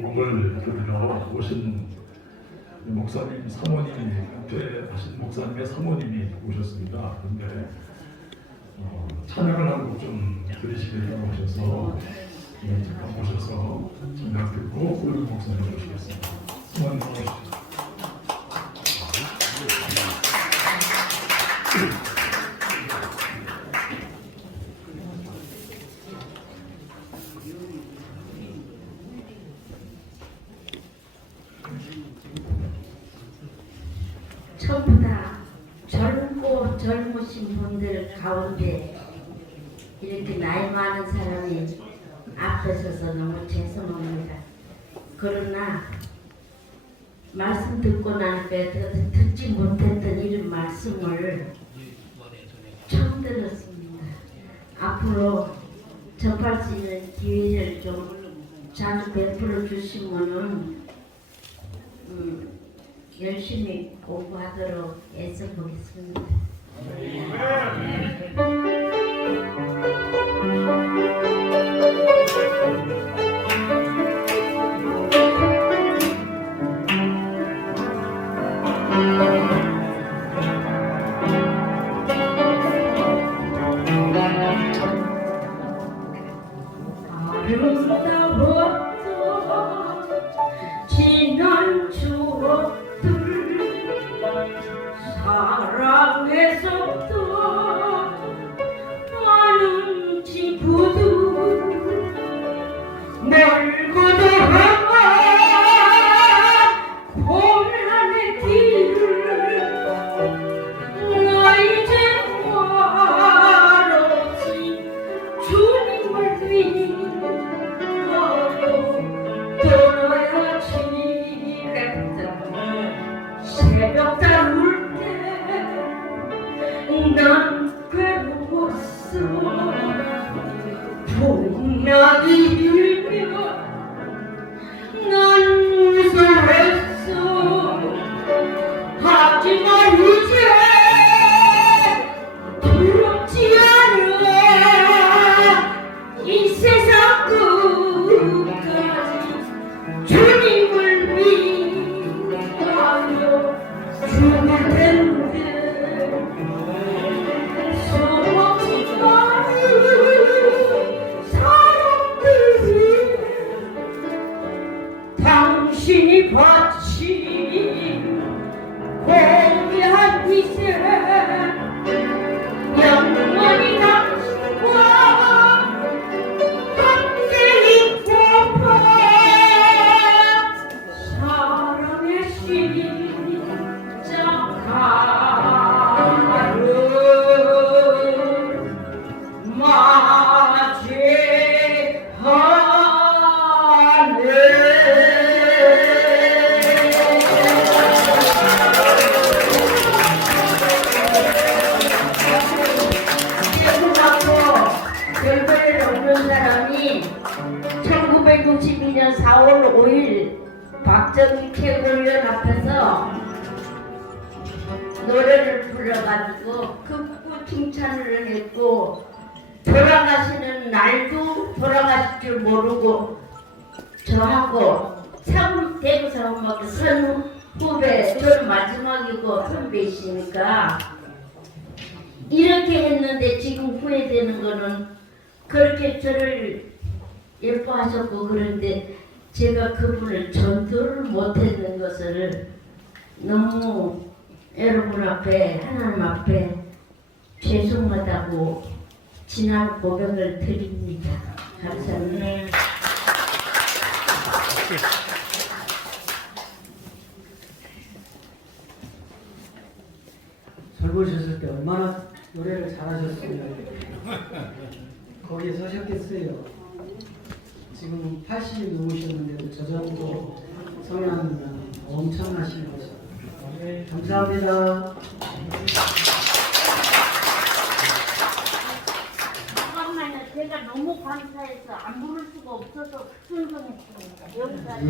복음을 들으러 오신 목사님 사모님이 은퇴하신 목사님의 사모님이 오셨습니다. 그런데 찬양을 한 곡 좀 들으시려고 하셔서 잠깐 오셔서 찬양 듣고 오늘 목사님 모시겠습니다. 사모님 나오시죠. 처음보다 젊고 젊으신 분들 가운데 이렇게 나이 많은 사람이 앞에 서서 너무 죄송합니다. 그러나 말씀 듣고 나니까 듣지 못했던 이런 말씀을 처음 들었습니다. 앞으로 접할 수 있는 기회를 좀 자주 베풀어 주시면은 열심히 공부하도록 애써 보겠습니다. 지난 추억들 사랑에서부터 많은 친구들 멀고도 한가 고난의 길을 나 이제 말없이 주님을 믿고 떠나야지 했다. 새벽 다울 난 괴로웠어. 봄날이 일며 난 무서웠어. 하지만 이제 두렵지 않아. 이 세상 끝까지 주님을 믿어요. 죽을 텐데 당신이 바친 고귀한 이세 영원히 당신과 함께 있고파 사랑의 시작하는 별거리를 없는 사람이 1962년 4월 5일 박정희 최고위원 앞에서 노래를 불러가지고 극구 칭찬을 했고 돌아가시는 날도 돌아가실 줄 모르고 저하고 대구 사업학교 선후배 저는 마지막이고 선배이시니까 이렇게 했는데 지금 후회되는 거는 그렇게 저를 예뻐하셨고 그런데 제가 그분을 전도를 못했는 것을 너무 여러분 앞에 하나님 앞에 죄송하다고 진한 고백을 드립니다. 감사합니다. 젊으셨을 때 얼마나 노래를 잘하셨으면 거기에 서셨겠어요. 지금 80이 넘으셨는데도 저 정도 성향은 엄청나신 거죠. 네, 감사합니다. 잠깐만요. 제가 너무 감사해서 안 부를 수가 없어서 순정했습니다. 여기까지.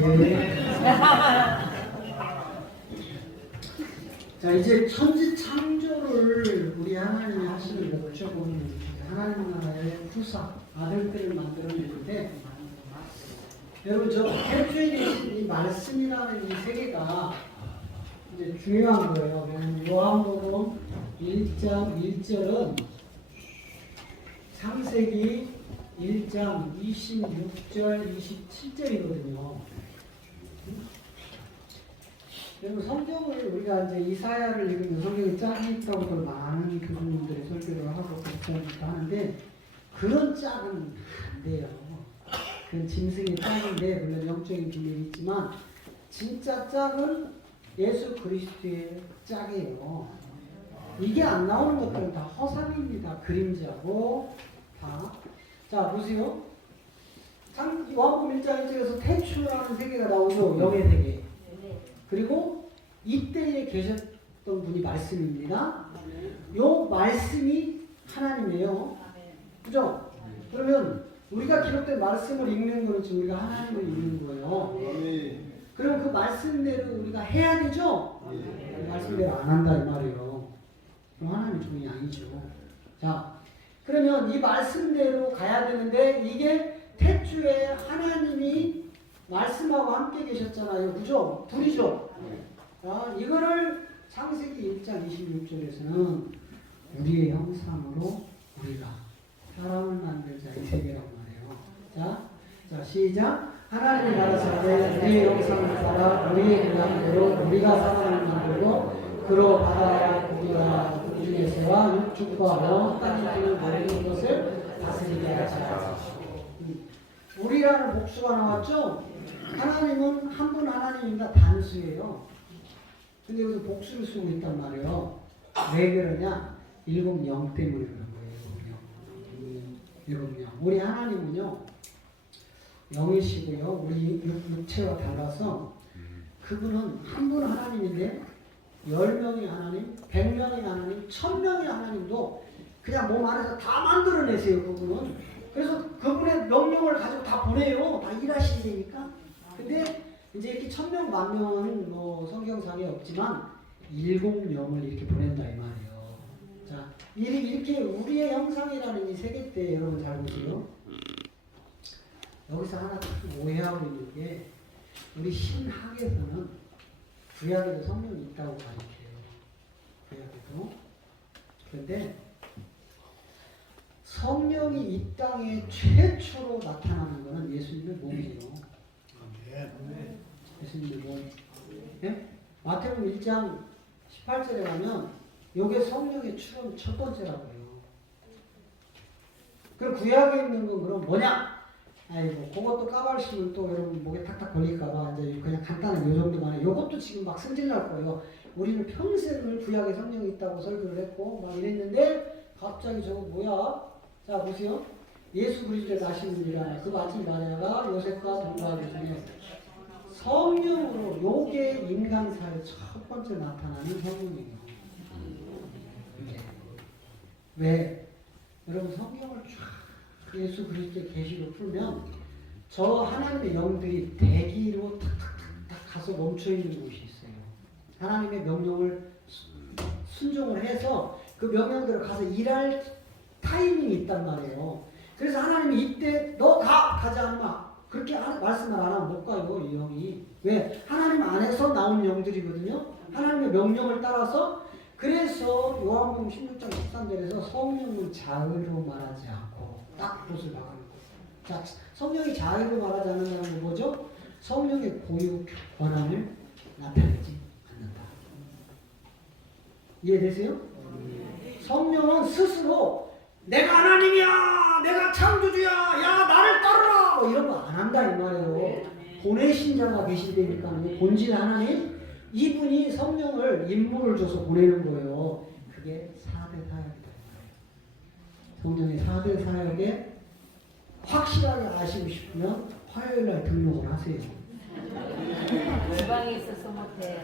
자, 이제 천지 창조를 우리 하나님이 하시는 여쭤보면 하나님 나라의 후사 아들들을 만들어내는데 여러분 저 태초에 계신 이 말씀이라는 이 세계가 이제 중요한 거예요. 요한복음 1장 1절은 창세기 1장 26절 27절이거든요. 여러분 성경을 우리가 이제 이사야를 읽으면 성경이 짝이 있다고 많은 교수님들이 설교를 하고 그렇게 하는데 그런 짝은 안 돼요. 그건 짐승의 짝인데 물론 영적인 비밀이 있지만 진짜 짝은 예수 그리스도의 짝이에요. 이게 안 나오는 것들은 다 허상입니다. 그림자고 다. 자 보세요. 요한복음 1장 1절에서 태초라는 세계가 나오죠. 영의 세계. 그리고 이때에 계셨던 분이 말씀입니다. 요 말씀이 하나님이에요. 그죠? 그러면 우리가 기록된 말씀을 읽는 거는 지금 우리가 하나님을 읽는 거예요. 그럼 그 말씀대로 우리가 해야 되죠? 그 말씀대로 안 한다 이 말이에요. 그럼 하나님 종이 아니죠. 자, 그러면 이 말씀대로 가야 되는데 이게 태초에 하나님이 말씀하고 함께 계셨잖아요. 그죠? 둘이죠? 자, 이거를 창세기 1장 26절에서는 우리의 형상으로 우리가 사람을 만들자 이 세계라고 말해요. 자, 시작. 하나님이 가라사대 우리의 형상을 따라 우리의 모양대로 우리가 사람을 만들고 그로 바다와 고기와 그 중의 새와 육축과 땅에 뛰는 모든 것을 다스리게 하자. 우리라는 복수가 나왔죠? 하나님은 한 분 하나님입니다. 단수예요. 근데 여기서 복수를 쓰고 있단 말이에요. 왜 그러냐? 일곱 영 때문에 그런 거예요. 일곱 영. 우리 하나님은요, 영이시고요. 우리 육체와 달라서 그분은 한 분 하나님인데 10명의 하나님, 100명의 하나님, 1000명의 하나님도 그냥 몸 안에서 다 만들어내세요. 그분은. 그래서 그분의 명령을 가지고 다 보내요. 다 일하시니까. 근데 이제 이렇게 1000명, 10,000명은 뭐 성경상에 없지만 7명을 이렇게 보낸다 이 말이에요. 자, 이렇게 우리의 형상이라는 이 세계 때 여러분 잘 보세요. 여기서 하나 오해하고 있는 게 우리 신학에서는 구약에도 성령이 있다고 가르쳐요. 구약에도. 그런데 성령이 이 땅에 최초로 나타나는 것은 예수님의 몸이에요. 예수님의 몸. 예? 마태복음 1장 18절에 가면 이게 성령의 출현 첫 번째라고 해요. 그럼 구약에 있는 건 그럼 뭐냐? 아이고, 그것도 까발시면 또 여러분 목에 탁탁 걸릴까봐 이제 그냥 간단한 요 정도만 해. 이것도 지금 막 승질날 거예요. 우리는 평생을 구약에 성령이 있다고 설교를 했고 막 이랬는데 갑자기 저거 뭐야? 자 보세요. 예수 그리스도의 나시는이라 그 마침 마리아가 요셉과 동거하기 전에 성령으로 요게 인간사의 첫 번째 나타나는 성령이에요. 왜? 여러분 성경을 쫙 예수 그리스도의 계시로 풀면 저 하나님의 영들이 대기로 탁탁탁 가서 멈춰있는 곳이 있어요. 하나님의 명령을 순종을 해서 그 명령대로 가서 일할 타이밍이 있단 말이에요. 그래서 하나님이 이때 너 가지 않으면 그렇게 말씀을 안 하면 못 가요. 이 영이. 왜? 하나님 안에서 나온 영들이거든요. 하나님의 명령을 따라서. 그래서 요한복음 16장 13절에서 성령은 자의로 말하지 않고 딱 그것을 막아놓고. 자, 성령이 자의로 말하지 않는다는 건 뭐죠? 성령의 고유 권한을 나타내지 않는다. 이해되세요? 성령은 스스로 내가 하나님이야, 내가 창조주야, 야 나를 따르라 뭐 이런 거 안 한다 이 말이에요. 보내신 자가 계시다니까 본질 하나님 이분이 성령을 임무를 줘서 보내는 거예요. 그게 4대 사역이다. 성령의 4대 사역에 확실하게 아시고 싶으면 화요일날 등록을 하세요. 지방에 있어서 못해요.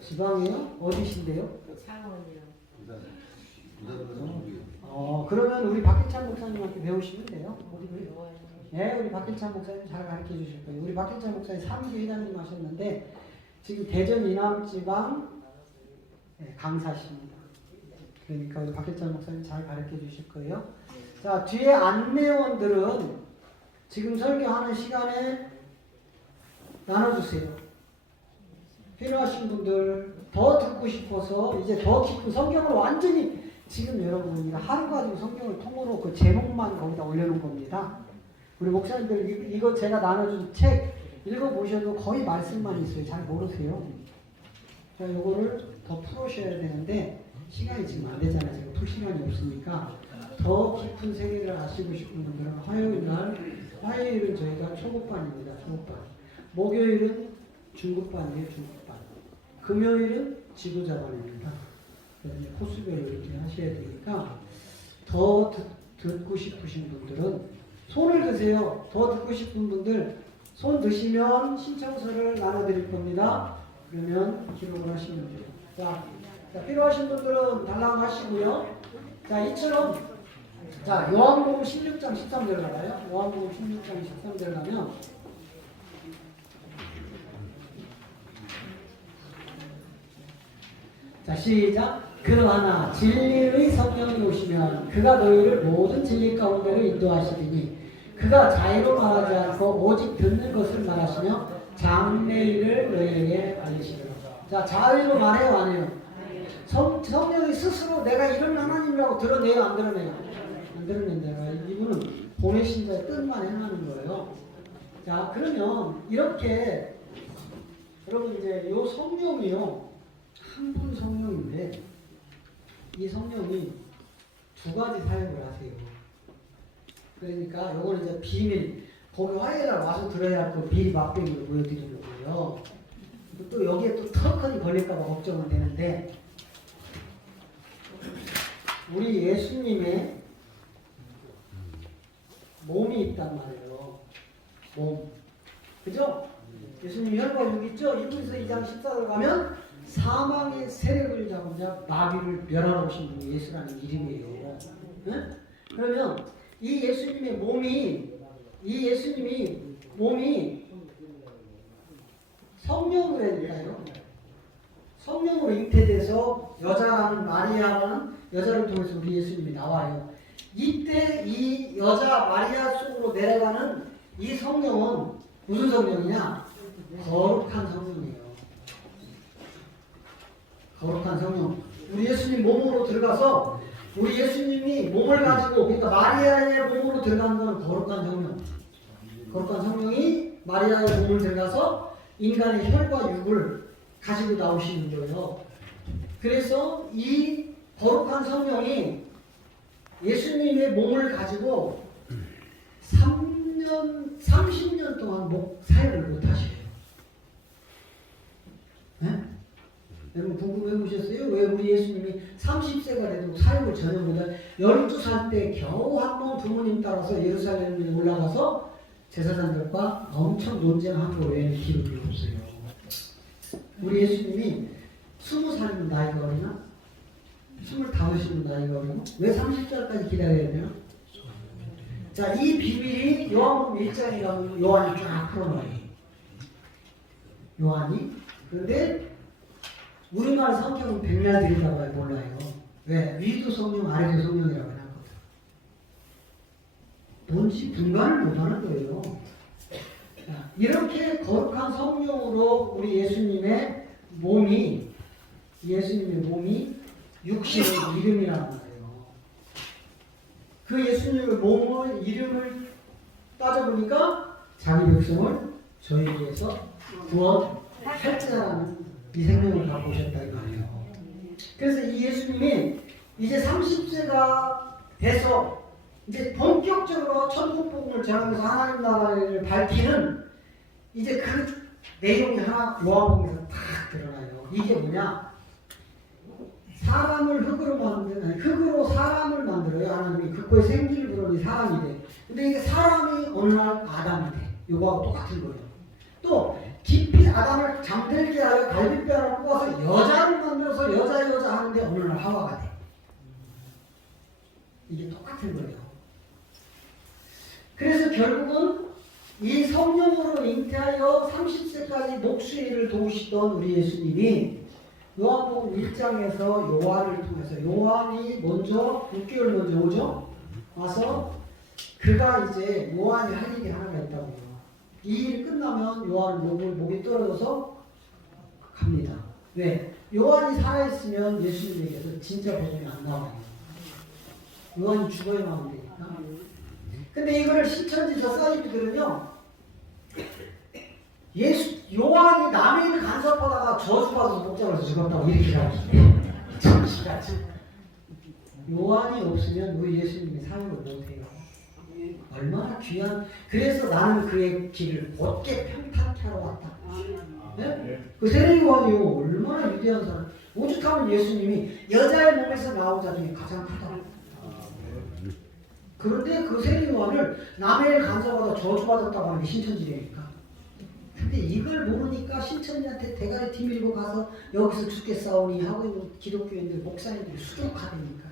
지방이요? 어디신데요? 창원이요. 그러면 우리 박기찬 목사님한테 배우시면 돼요. 네, 우리 박기찬 목사님 잘 가르쳐 주실 거예요. 우리 박기찬 목사님 3기 회장님 하셨는데 지금 대전 이남지방 강사십니다. 그러니까 우리 박기찬 목사님 잘 가르쳐 주실 거예요. 자, 뒤에 안내원들은 지금 설교하는 시간에 나눠주세요. 필요하신 분들, 더 듣고 싶어서 이제 더 깊은 성경을 완전히 지금 여러분 하루 가지고 성경을 통으로 그 제목만 거기다 올려놓은 겁니다. 우리 목사님들 이거 제가 나눠준 책 읽어보셔도 거의 말씀만 있어요. 잘 모르세요. 자, 이거를 더 풀으셔야 되는데 시간이 지금 안 되잖아요. 제가 풀 시간이 없으니까 더 깊은 세계를 아시고 싶은 분들은 화요일은 저희가 초급반입니다. 초급반. 목요일은 중급반이에요. 중급반. 금요일은 지도자반입니다. 그래서 코스별로 이렇게 하셔야 되니까 더 듣고 싶으신 분들은 손을 드세요. 더 듣고 싶은 분들 손 드시면 신청서를 나눠드릴 겁니다. 그러면 기록을 하시면 돼요. 자, 필요하신 분들은 달라고 하시고요. 자, 이처럼 자, 요한복음 16장 13절 가봐요. 요한복음 16장 13절 가면 자, 시작. 그러나 진리의 성령이 오시면 그가 너희를 모든 진리 가운데로 인도하시리니 그가 자의로 말하지 않고 오직 듣는 것을 말하시며 장래일을 너희에게 알리시리라. 자, 자의로 말해요, 안 해요? 성령이 스스로 내가 이런 하나님이라고 드러내요, 안 드러내요? 안 드러낸다가 이분은 보내신 자의 뜻만 행하는 거예요. 자, 그러면 이렇게 여러분 이제 요 성령이요 한 분 성령인데 이 성령이 두 가지 사역을 하세요. 그러니까 요거는 이제 비밀 거기 화요일날 와서 들어야 할 그 비리 맛배기를 보여드리는 거예요. 또 여기에 또 턱하니 걸릴까봐 걱정은 되는데 우리 예수님의 몸이 있단 말이에요. 몸. 그죠? 예수님 혈과 육 있죠? 이분에서 2장 14절 가면 사망의 세력을 잡으자 마귀를 멸하러 오신 분이 예수라는 이름이에요. 응? 그러면 이 예수님의 몸이 성령으로 해야 성령으로 잉태돼서 여자라는 마리아라는 여자를 통해서 우리 예수님이 나와요. 이때 이 여자 마리아 속으로 내려가는 이 성령은 무슨 성령이냐? 거룩한 성령이에요. 거룩한 성령. 우리 예수님 몸으로 들어가서 우리 예수님이 몸을 가지고 그러니까 마리아의 몸으로 들어가는 건 거룩한 성령. 거룩한 성령이 마리아의 몸을 들어가서 인간의 혈과 육을 가지고 나오시는 거예요. 그래서 이 거룩한 성령이 예수님의 몸을 가지고 30년 동안 사역을 못 하셔요. 네? 여러분 궁금해 보셨어요? 왜 우리 예수님이 30세가 돼도 사역을 전혀 못해 12살 때 겨우 한 번 부모님 따라서 예루살렘에 올라가서 제사장들과 엄청 논쟁한 거 외에는 기록이 없어요. 우리 예수님이 20살이면 나이가 어리나? 25이면 나이가 어리나? 왜 30살까지 기다려야 되나? 자, 이 비밀이 요한복음 1장에 가면 요한이 쫙 풀어놔요. 요한이. 그런데 우리나라 성경은 백날 드린다고 몰라요. 왜? 위도 성령, 아래도 성령이라고 하거든. 뭔지 분간을 못하는 거예요. 자, 이렇게 거룩한 성령으로 우리 예수님의 몸이 육신의 이름이라는 거예요. 그 예수님의 몸의 이름을 따져보니까 자기 백성을 저희 위해서 구원할자라는 이 생명을 갖고 오셨다 이 말이에요. 그래서 이 예수님이 이제 30세가 돼서 이제 본격적으로 천국 복음을 전하면서 하나님 나라를 밝히는 이제 그 내용이 하나 요한복음에서 딱 드러나요. 이게 뭐냐? 흙으로 사람을 만들어요. 하나님이 그거에 생기를 불어니 사람이 돼. 근데 이게 사람이 어느 날 아담이 돼. 요거하고 똑같은 거예요. 또 깊이 아담을 잠들게 하여 갈비뼈를 뽑아서 여자를 만들어서 여자 하는데 어느 날 하와가 돼. 이게 똑같은 거예요. 그래서 결국은 이 성령으로 잉태하여 30세까지 목수일을 도우시던 우리 예수님이 요한복음 1장에서 요한을 통해서 요한이 먼저 6개월 먼저 오죠. 와서 그가 이제 요한이 할 일이 하나가 있다고요. 이 일이 끝나면 요한은 목이 떨어져서 갑니다. 왜? 요한이 살아있으면 예수님에게서 진짜 복음이 안 나와요. 요한이 죽어야 나오면 되니까. 근데 이거를 신천지서 사이비들은요, 요한이 남의 일 간섭하다가 저주받아서 목장에서 죽었다고 이렇게 가르쳐요. 잠시까지. 요한이 없으면 우리 예수님이 사역을 못해요. 얼마나 귀한. 그래서 나는 그의 길을 곧게 평탄케 하러 왔다. 네? 그 세례 요한이요, 얼마나 위대한 사람. 오죽하면 예수님이 여자의 몸에서 나온 자 중에 가장 크다. 그런데 그 세례 요한을 남의 일 간섭하다 저주받았다고 하는 게 신천지라니까. 근데 이걸 모르니까 신천지한테 대가리 뒤밀고 가서 여기서 죽겠사오니 하고 있는 기독교인들, 목사님들이 수족하다니까.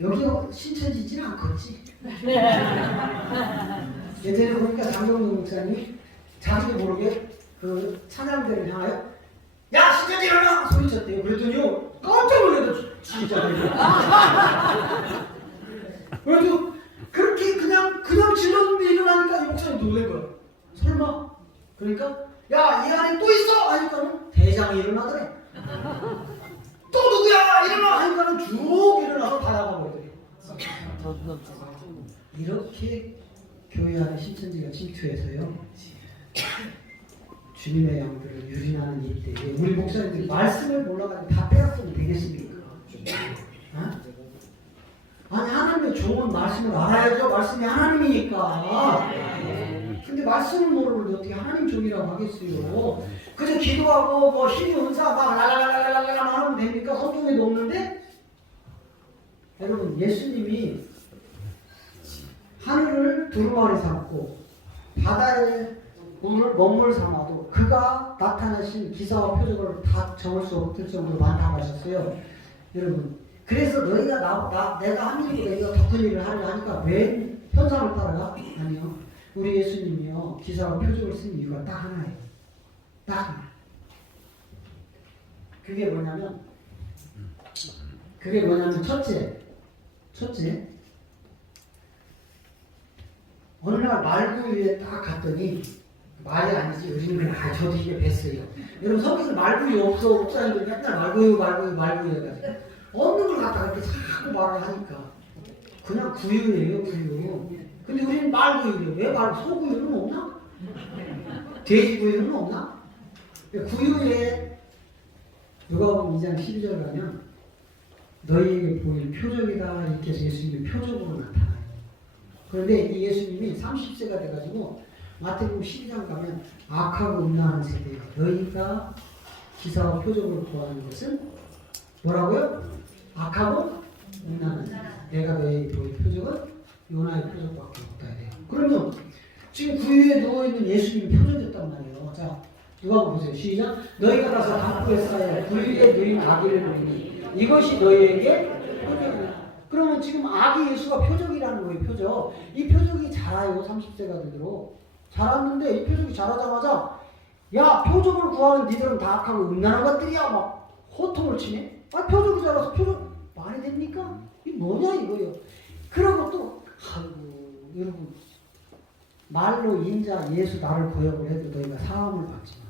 여기가 신천지지는 않겠지. 예전에 보니까 장경동 목사님이 자기도 모르게 그 찬양대를 향하여 야 신천지 일어나! 소리쳤대요. 그랬더니요 깜짝 놀라서 진짜 그래도 그렇게 그냥 질렀는데 일어나니까 이 목사님 놀란 거야. 설마? 그러니까 야 이 안에 또 있어! 하니까는 대장이 일어나더래. 또 누구야! 일어나! 하니까는 쭉 일어나서 다 나가버리더래. 이렇게 교회 안에 신천지가 침투해서요 주님의 양들을 유린하는 일때에 우리 목사님들이 말씀을 몰라가지고 다 빼앗으면 되겠습니까? 어? 아니 하나님의 종은 말씀을 알아야죠. 말씀이 하나님이니까. 근데 말씀을 모르는데 어떻게 하나님 종이라고 하겠어요? 그저 기도하고 뭐 힘이 은사 막 랄랄랄랄랄랄 하면 됩니까? 성경에도 없는데? 여러분 예수님이 하늘을 두루마리 삼고 바다에 물을 먹물 삼아도 그가 나타나신 기사와 표적을 다 적을 수 없을 정도로 만담하셨어요. 여러분 그래서 너희가 내가 한 일이고 너희가 더 큰 일을 하려 하니까 왜 현상을 따라가? 아니요. 우리 예수님이요 기사와 표적을 쓴 이유가 딱 하나예요. 딱 하나. 그게 뭐냐면 첫째 어느 날 말구 위에 딱 갔더니 말이 아니지 요즘은 저도 이게 뵀어요. 여러분 성경에 말구이 없어 목사님들 맨날 말구이 해가지고 없는 걸 갖다가 이렇게 자꾸 말을 하니까 그냥 구유예요 구유. 근데 우리는 말구이래요. 왜 소구유는 없나? 돼지구유는 없나? 구유에 누가복음 2장 12절 가면 너희에게 보일 표적이다 이렇게 해서 예수님이 표적으로 나타나요. 그런데 이 예수님이 30세가 돼가지고 마태복음 12장 가면 악하고 음란한 세대야. 너희가 기사와 표적으로 구하는 것은 뭐라고요? 악하고 음란한 세대. 내가 너희에게 보일 표적은 요나의 표적밖에 없다 해요. 그러면 지금 구유에 누워있는 예수님이 표적이었단 말이에요. 자 누가 보세요. 시작. 너희가 가서 담불에 쌓여 구유에 누인 아기를 보이니 이것이 너희에게 표적이다. 그러면 지금 아기 예수가 표적이라는 거예요. 표적. 이 표적이 자라요. 30세가 되도록. 자랐는데 이 표적이 자라자마자 야 표적을 구하는 니들은 다 악하고 음란한 것들이야 막 호통을 치네. 아 표적이 자라서 표적 말이 됩니까? 이게 뭐냐 이거예요. 그러고 또 아이고 여러분 말로 인자 예수 나를 거역을 해도 너희가 사함을 받지만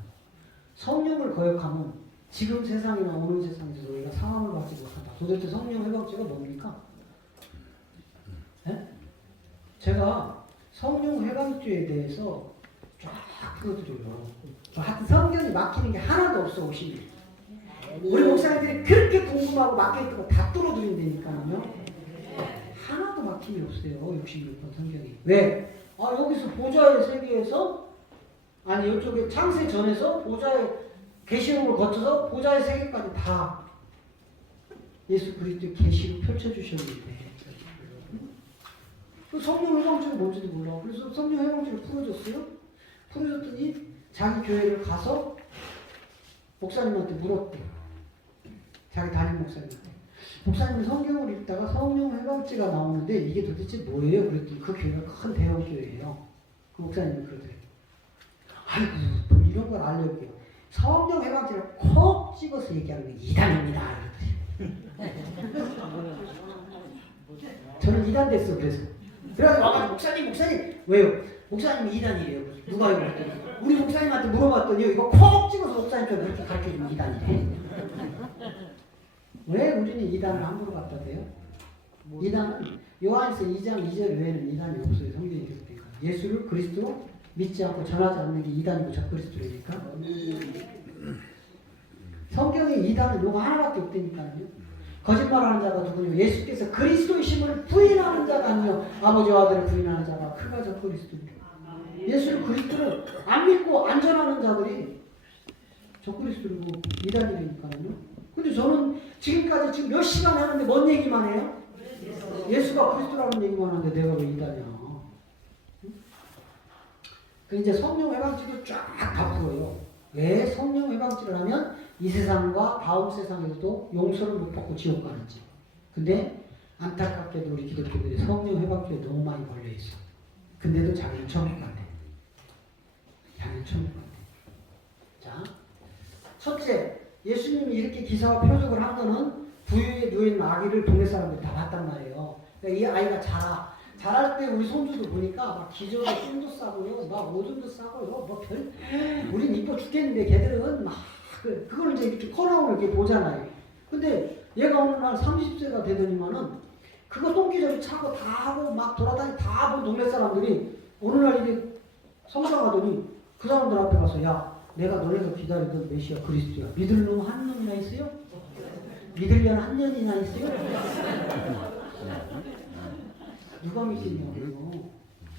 성령을 거역하면 지금 세상이나 오는 세상에서 너희가 사함을 받지 못한다. 도대체 성령 회복제가 뭡니까? 네? 제가 성령 회방주에 대해서 쫙 풀어드려요. 하여튼 성경이 막히는 게 하나도 없어 오시면 우리 목사님들이 그렇게 궁금하고 막혀있던 거 다 뚫어드린다니까요. 하나도 막힘이 없어요. 66번 성경이. 왜? 아 여기서 보좌의 세계에서 아니 이쪽에 창세 전에서 보좌의 계시록을 거쳐서 보좌의 세계까지 다 예수 그리스도의 계시를 펼쳐주셨는데 그 성령 회방주가 뭔지도 몰라. 그래서 성령 회방주를 풀어줬어요. 풀어줬더니 자기 교회를 가서 목사님한테 물었대. 자기 담임 목사님한테. 목사님 성경을 읽다가 성령 회방주가 나오는데 이게 도대체 뭐예요? 그랬더니 그 교회가 큰 대형 교회예요. 그 목사님이 그러더래요. 아이고 뭐 이런 걸 알려고요. 성령 회방주를 콕 찍어서 얘기하는 게 이단입니다. 이러더래요. 저는 2단 됐어. 그래서 아까 목사님 왜요? 목사님이 2단이래요. 누가요? 그랬더니 우리 목사님한테 물어봤더니 이거 콕 찍어서 목사님한테 그렇게 가르쳐주면 2단이래. 왜 우리는 2단을 함부로 갖다 대요? 2단은 요한에서 2장 2절 외에는 2단이 없어요. 성경에 기록되니까. 예수를 그리스도로 믿지 않고 전하지 않는 게 2단이고 적그리스도니까. 성경에 2단은 요거 하나밖에 없다니까요. 거짓말하는 자가 누구냐? 예수께서 그리스도이심을 부인하는 자가 아니요 아버지와 아들을 부인하는 자가 그가 적그리스도입니다. 예수를 그리스도를 안 믿고 안 전하는 자들이 적그리스도고 2단이니까요. 근데 저는 지금까지 지금 몇 시간 하는데 뭔 얘기만 해요? 예수가 그리스도라는 얘기만 하는데 내가 왜 2단이야? 그 이제 성령 회방지도 쫙 다 풀어요. 왜 성령 회방지를 하면 이 세상과 다음 세상에서도 용서를 못 받고 지옥 가는지. 근데 안타깝게도 우리 기독교들이 성령 회방지에 너무 많이 걸려 있어. 근데도 자기는 천국 간대. 자기는 천국 간대. 자, 첫째, 예수님이 이렇게 기사와 표적을 한 거는 부유에 누인 아기를 동네 사람들이 다 봤단 말이에요. 그러니까 이 아이가 자랄 때 우리 손주도 보니까 막 기저에 춤도 싸고요, 막 오줌도 싸고요, 뭐 우린 이뻐 죽겠는데 걔들은 막 그걸 이제 이렇게 커나오는 이렇게 보잖아요. 근데 얘가 어느 날 30세가 되더니만은 그거 똥기저귀 차고 다 하고 막 돌아다니 다 본 동네 사람들이 어느 날 이제 성장하더니 그 사람들 앞에 가서 야, 내가 너네가 기다리던 메시아 그리스도야. 믿을 놈 한 놈이나 있어요? 믿으려는 한 년이나 있어요? 누가 믿겠냐고.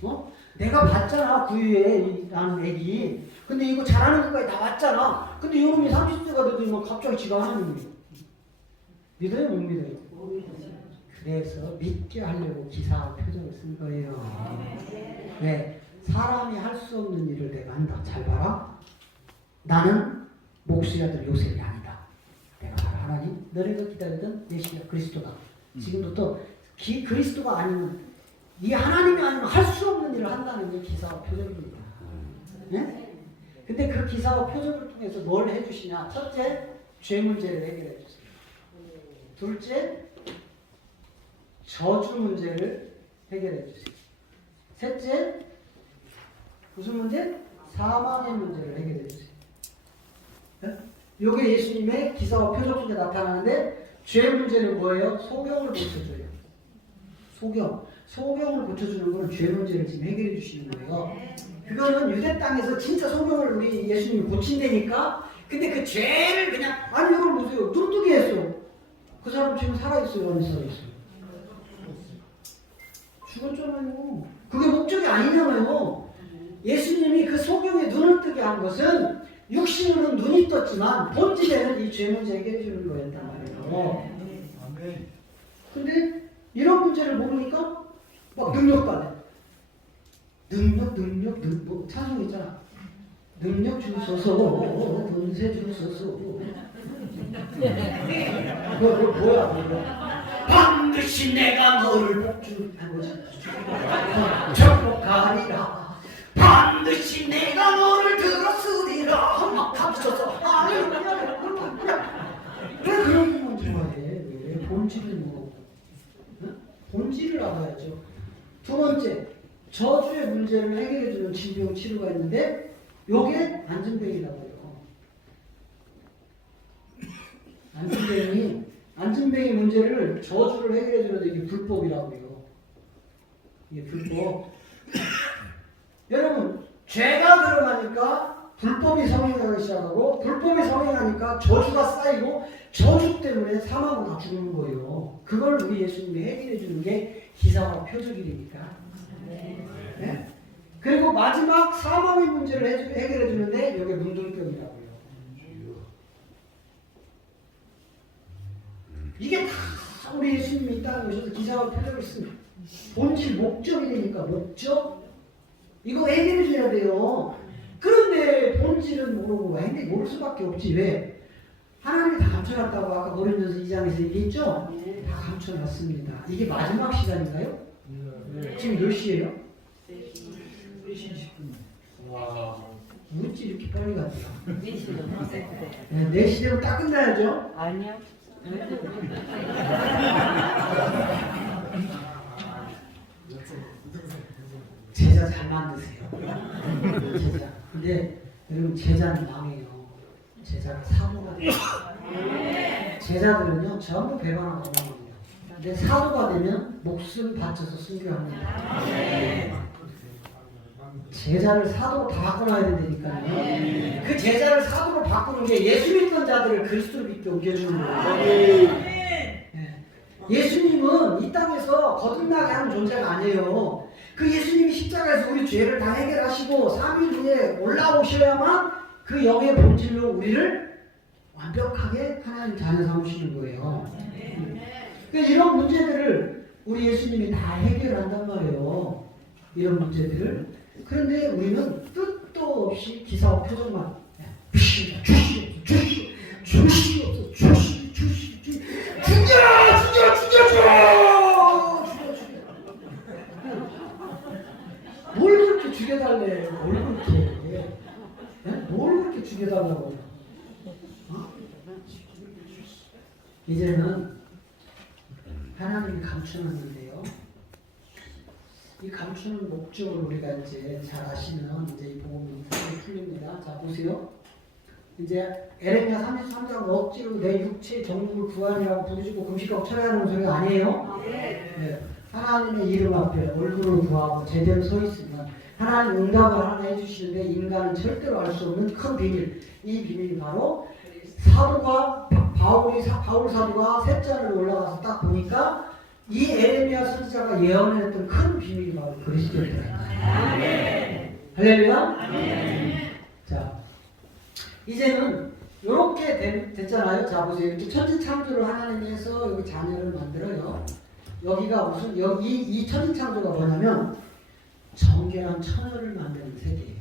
어? 내가 봤잖아, 구유에 라는 애기. 근데 이거 잘하는 것까지 다 봤잖아. 근데 이놈이 30세가 되더니 뭐 갑자기 지가 하나님이에요. 믿어요? 못 믿어요? 그래서 믿게 하려고 기사와 표적을 쓴 거예요. 네, 사람이 할 수 없는 일을 내가 한다. 잘 봐라. 나는 목수의 아들 요셉이 아니다. 내가 바로 하나님, 너네가 기다리던 메시아 그리스도가 지금부터 그리스도가 아니면 이 하나님이 아니면 할 수 없는 일을 한다는 게 기사와 표적입니다. 네? 근데 그 기사와 표적을 통해서 뭘 해주시냐? 첫째, 죄 문제를 해결해 주세요. 둘째, 저주 문제를 해결해 주세요. 셋째, 무슨 문제? 사망의 문제를 해결해 주세요. 이게 예수님의 기사와 표적 속에 나타나는데 죄 문제는 뭐예요? 소경을 고쳐줘요. 소경을 고쳐주는 건 죄 문제를 지금 해결해 주시는 거예요. 그거는 유대 땅에서 진짜 소경을 우리 예수님이 고친다니까. 근데 그 죄를 그냥 아니 이걸 보세요. 눈뜨게 했어. 그 사람 지금 살아있어요? 안 살아있어요? 죽었잖아요. 그게 목적이 아니냐고요. 예수님이 그 소경의 눈을 뜨게 한 것은 육신으로는 눈이 떴지만 본질에는 이 죄 문제 해결해 주는 거였단 말이에요. 근데 이런 문제를 모르니까 막 능력받아. 능력 뭐 찬송 있잖아. 능력 주소서, 권세 주소서. 뭐야? 반드시 내가 너를 복주한 거지. 축복하리라. 반드시 내가 너를 들었으리라. 막 감춰서 왜 그런 건 좋아해? 왜 본질을 뭐 본질을 알아야죠. 두 번째, 저주의 문제를 해결해주는 진병 치료가 있는데 요게 안진뱅이라고 해요. 안진뱅이 문제를 저주를 해결해주는데 이게 불법이라고 해요. 이게 불법. 여러분, 죄가 들어가니까 불법이 성행하기 시작하고 불법이 성행하니까 저주가 쌓이고 저주 때문에 사망으로 다 죽는 거예요. 그걸 우리 예수님이 해결해 주는 게 기사와 표적이 되니까. 네? 그리고 마지막 사망의 문제를 해결해 주는데 이게 문둥병이라고 해요. 이게 다 우리 예수님이 이 땅에 오셔서 기사와 표적을 쓰는 본질 목적이 되니까 목적 이거 해결해 줘야 돼요. 그런데 본질은 모르고 왜 모를 수밖에 없지. 왜? 하나님이 다 감춰놨다고 아까 고린도서 2장에서 얘기했죠? 다 감춰놨습니다. 이게 마지막 시간인가요? 지금 몇 시예요? 4시 20분. 와, 우리 집 이렇게 빨리 갔대요. 4시 되면 딱 끝나야죠? 아니요. 제자 잘 만드세요. 제자. 근데 여러분 제자는 망해요. 제자가 사도가 돼요. 제자들은요 전부 배반하고 넘어갑니다. 근데 사도가 되면 목숨 바쳐서 순교합니다. 제자를 사도로 다 바꿔놔야 된다니까요. 그 제자를 사도로 바꾸는 게 예수 믿던 자들을 그리스도로 믿게 옮겨주는 거예요. 예수님은 이 땅에서 거듭나게 하는 존재가 아니에요. 그 예수님이 십자가에서 우리 죄를 다 해결하시고 3일 후에 올라오셔야만 그 영의 본질로 우리를 완벽하게 하나님 자녀 삼으시는 거예요. 그러니까 이런 문제들을 우리 예수님이 다 해결한단 말이에요. 이런 문제들을. 그런데 우리는 뜻도 없이 기사와 표정만 뭘 그렇게 죽여달래? 뭘 그렇게 죽여달라고? 이제는 하나님이 감추었는데요. 이 감추는 목적을 우리가 이제 잘 아시면 이제 이 복음이 풀립니다. 자 보세요. 이제 에레미야 33장 억지로 내 육체의 정욕을 구하니라고 부르시고 금식하고 철야하는 소리가 아니에요. 네. 하나님의 이름 앞에 얼굴을 구하고 제대로 서 있으면 하나님 응답을 하나 해주시는데 인간은 절대로 알 수 없는 큰 비밀. 이 비밀이 바로 사도가 바울 사도가 셋자를 올라가서 딱 보니까 이 에레미야 선지자가 예언했던 큰 비밀이 바로 그리스도였다. 할렐루야. 자, 이제는 이렇게 됐잖아요. 자 보세요. 이렇게 천지창조를 하나님이 해서 여기 자녀를 만들어요. 여기가 무슨 여기 이 천지창조가 뭐냐면 정결한 처녀를 만드는 세계예요.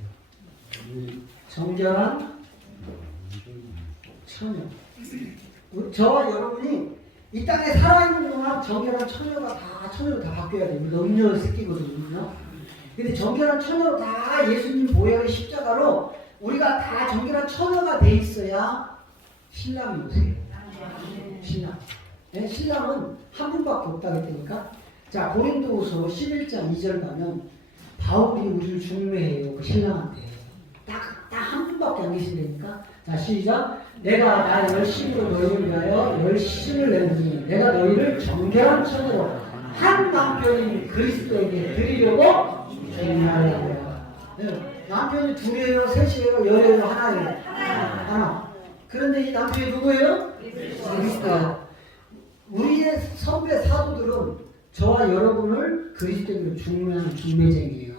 정결한 처녀. 저와 여러분이 이 땅에 살아있는 동안 정결한 처녀가 다 처녀로 다 바뀌어야 돼요. 우리가 음녀의 새끼거든요. 근데 정결한 처녀로 다 예수님 보혈의 십자가로 우리가 다 정결한 처녀가 돼 있어야 신랑이 오세요. 신랑. 네? 신랑은 한 분밖에 없다고 했으니까. 자 고린도후서 11장 2절 가면 바울이 우리를 중매해요. 그 신랑한테. 딱 한 분밖에 안 계신다니까. 자 시작. 내가 나의 열심으로 너희를 위하여 열심을 내느니 내가 너희를 정결한 처녀로 한 남편인 그리스도에게 드리려고 정리하려고. 네. 남편이 둘이에요, 셋이에요, 열이에요, 하나예요? 하나. 그런데 이 남편이 누구예요? 그리스도예요. 우리의 선배 사도들은 저와 여러분을 그리스도에게 중매하는 중매쟁이에요.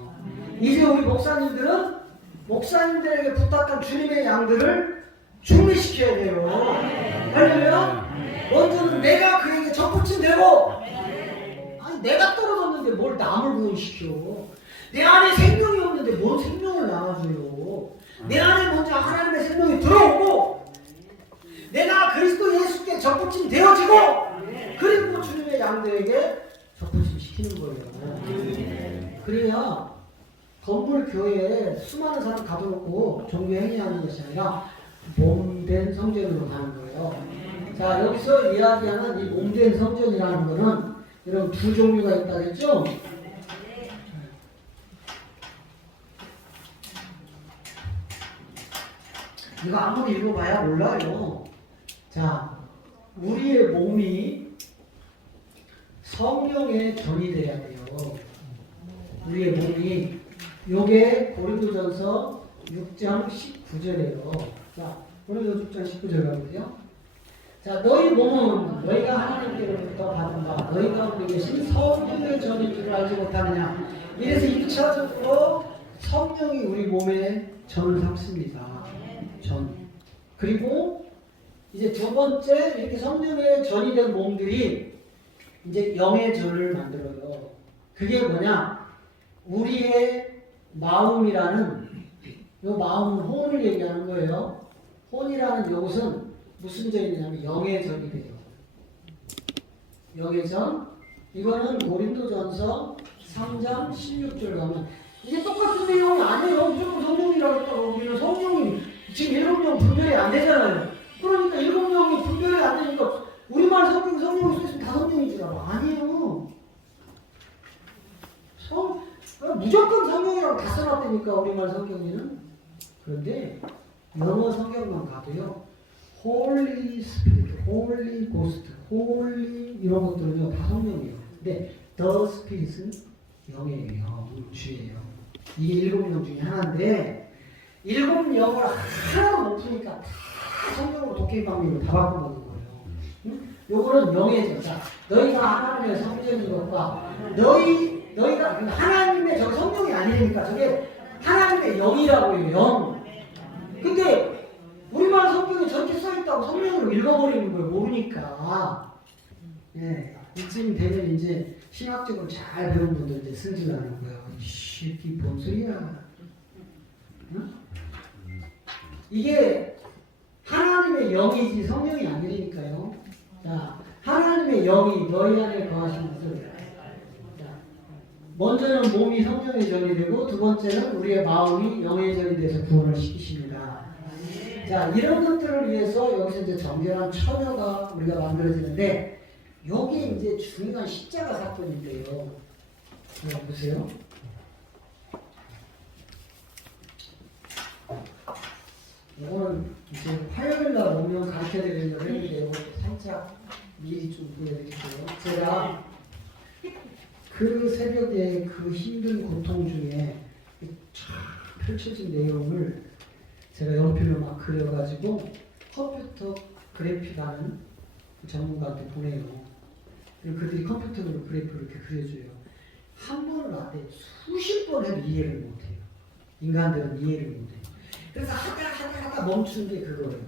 이제 우리 목사님들은 목사님들에게 부탁한 주님의 양들을 중매시켜야 돼요. 할렐루야. 먼저는 내가 그에게 접붙임 되고, 아니 내가 떨어졌는데 뭘 남을 구원시켜. 내 안에 생명이 없는데 뭔 생명을 나눠줘요. 내 안에 먼저 하나님의 생명이 들어오고 내가 그리스도 예수께 접붙임 되어지고 그리고 주님의 양들에게 접붙임 시키는 거예요. 그래야 건물 교회에 수많은 사람 가둬놓고 종교 행위하는 것이 아니라 몸된 성전으로 가는 거예요. 자 여기서 이야기하는 이 몸된 성전이라는 거는 여러분 두 종류가 있다고 했죠? 이거 아무리 읽어봐야 몰라요. 자, 우리의 몸이 성령의 전이 돼야 돼요. 우리의 몸이 요게 고린도전서 6장 19절이에요. 자, 고린도전서 6장 19절 가보세요. 자, 너희 몸은 너희가 하나님께로부터 받은 바 너희 가운데 계신 성령의 전인 줄 알지 못하느냐. 이래서 1차적으로 성령이 우리 몸에 전을 삼습니다. 전. 그리고 이제 두 번째 이렇게 성령의 전이 된 몸들이 이제 영의 전을 만들어요. 그게 뭐냐? 우리의 마음이라는 이 마음은 혼을 얘기하는 거예요. 혼이라는 이것은 무슨 전이냐면 영의 전이 돼요. 영의 전. 이거는 고린도전서 3장 16절 가면 이게 똑같은 내용이 아니에요. 무조건 성령이라고 했다고 우리는 성령이 지금 7명 분별이 안 되잖아요. 그러니까 7명이 분별이 안 되니까 우리말 성경을 쓰면 다 성경인 줄 알아. 아니에요. 무조건 성경이라고 다 써놨다니까 우리말 성경에는. 그런데 영어 성경만 가도요. Holy Spirit, Holy Ghost, Holy 이런 것들은요 다 성경이에요. 근데 The Spirit은 영이에요. 주예요. 이게 일곱 영 중에 하나인데 일곱 영을 하나도 못 푸니까 다 성경으로 독해방식으로 다 바꿔놓는 거예요. 응? 요거는 영의 자 너희가 하나님의 성전인 것과 너희가 하나님의 저 성경이 아니니까 저게 하나님의 영이라고 해요. 영. 근데 우리말 성경에 저렇게 써있다고 성경으로 읽어버리는 걸 모르니까 예, 이쯤 되면 이제 신학적으로 잘 배운 분들 이제 승질나는 거예요. 이게 뭔 소리야? 응? 이게 하나님의 영이지 성령이 아니니까요. 자, 하나님의 영이 너희 안에 거하시는 것을 먼저는 몸이 성령의 전이 되고 두 번째는 우리의 마음이 영의 전이 돼서 구원을 시키십니다. 자, 이런 것들을 위해서 여기서 이제 정결한 처녀가 우리가 만들어지는데 여기 이제 중요한 십자가 사건인데요. 보세요. 이거는 이제 화요일 날 오면 가르쳐 드리려고 했는데 살짝 미리 좀 보여드릴게요. 제가 그 새벽에 그 힘든 고통 중에 쫙 펼쳐진 내용을 제가 연필로 막 그려가지고 컴퓨터 그래픽하는 전문가한테 보내요. 그들이 컴퓨터로 그래프를 이렇게 그려줘요. 한 번을 안 돼. 수십 번 해도 이해를 못해요. 인간들은 이해를 못해요. 그래서 하다 멈추는 게 그거예요.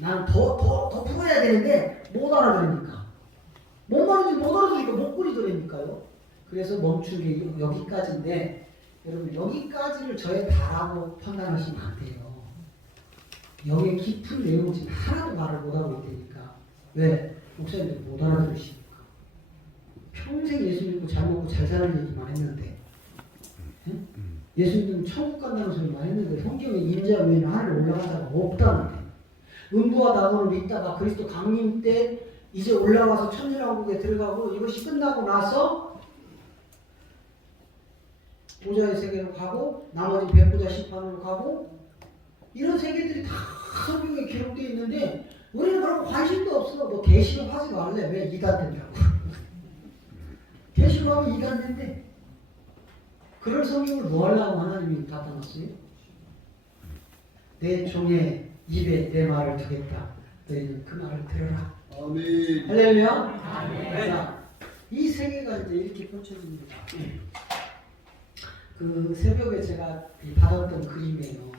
나는 더 풀어야 되는데 못 알아들으니까. 뭔 말인지 못 알아들으니까 못 그리더라니까요. 그래서 멈춘 게 여기까지인데 여러분 여기까지를 저의 다라고 판단하시면 안 돼요. 여기에 깊은 내용을 지금 하나도 말을 못하고 있다니까. 왜? 목사님들 못 알아들으시니까. 평생 예수 믿고 잘 먹고 잘 사는 얘기만 했는데 예수 믿으면 천국 간다는 소리만 했는데 성경에 인자 외에는 하늘 올라간 자가 없다는데 음부와 낙원을 믿다가 그리스도 강림 때 이제 올라가서 천년왕국에 들어가고 이것이 끝나고 나서 보좌의 세계로 가고 나머지 백보자 심판으로 가고 이런 세계들이 다 성경에 기록되어 있는데 우리는 그런 관심도 없어. 뭐 계시록 하지 말래. 왜 이단 된다고. 계시록하면 이단 된대. 그런 성경을 뭐 하려고 하나님이 갖다 놨어요? 내 종의 입에 내 말을 두겠다. 너희는 그 말을 들어라. 아멘. 할렐루야. 아멘. 자, 이 세계가 이제 이렇게 펼쳐집니다. 그 새벽에 제가 받았던 그림이에요.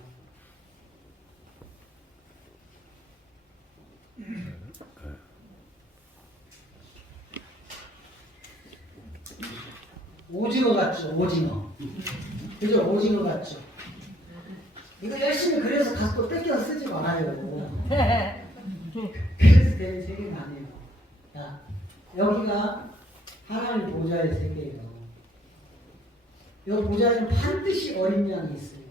오징어 같죠? 오징어. 그죠? 오징어 같죠? 이거 열심히 그려서 가서 뺏겨서 쓰지 말아요. 그래서 되는 세계가 아니에요. 자, 여기가 하나님 보좌의 세계예요. 이 보좌에는 반드시 어린 양이 있어요.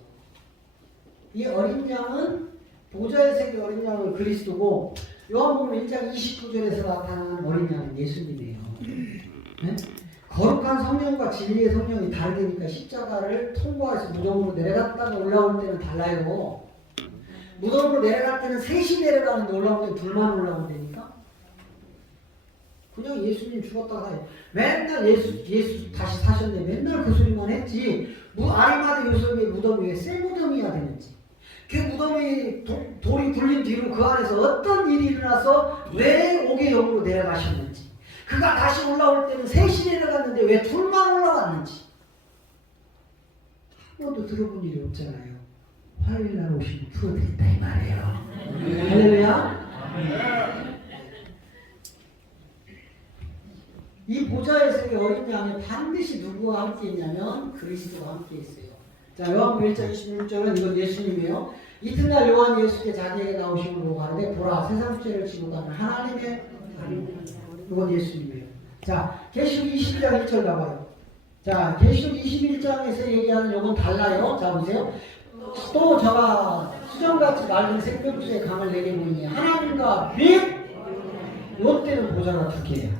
이 어린 양은 보좌의 세계 어린 양은 그리스도고 요한복음 1장 29절에서 나타나는 어린 양은 예수님이에요. 네? 거룩한 성령과 진리의 성령이 다르니까 십자가를 통과해서 무덤으로 내려갔다가 올라올 때는 달라요. 무덤으로 내려갈 때는 셋이 내려가는데 올라올 때는 둘만 올라온다니까. 그냥 예수님 죽었다가 맨날 예수 다시 사셨네 맨날 그 소리만 했지. 아리마대 요셉의 무덤이 왜 새 무덤이야 되는지, 그 무덤이 돌이 굴린 뒤로 그 안에서 어떤 일이 일어나서 왜 옥의 영으로 내려가셨는지, 그가 다시 올라올 때는 셋이 내려갔는데 왜 둘만 올라갔는지 한 번도 들어본 일이 없잖아요. 화요일 날 오시면 풀어드린다 이 말이에요. 할렐루야. 이 보좌의 세계 어린 양에 반드시 누구와 함께 있냐면 그리스도와 함께 있어요. 자, 요한복음 1장 26절은 이건 예수님이에요. 이튿날 요한이 예수께 자기에게 나오심으로 가는데 보라 세상 죄를 지고 가는 하나님의 이건 예수님이에요. 자, 계시록 22장 1절 나와요. 자, 계시록 21장에서 얘기하는 이건 달라요. 자, 보세요. 또 저가 수정같이 맑은 생명수의 강을 내게 보이니 하나님과 및 요때는 보좌가 두 개야.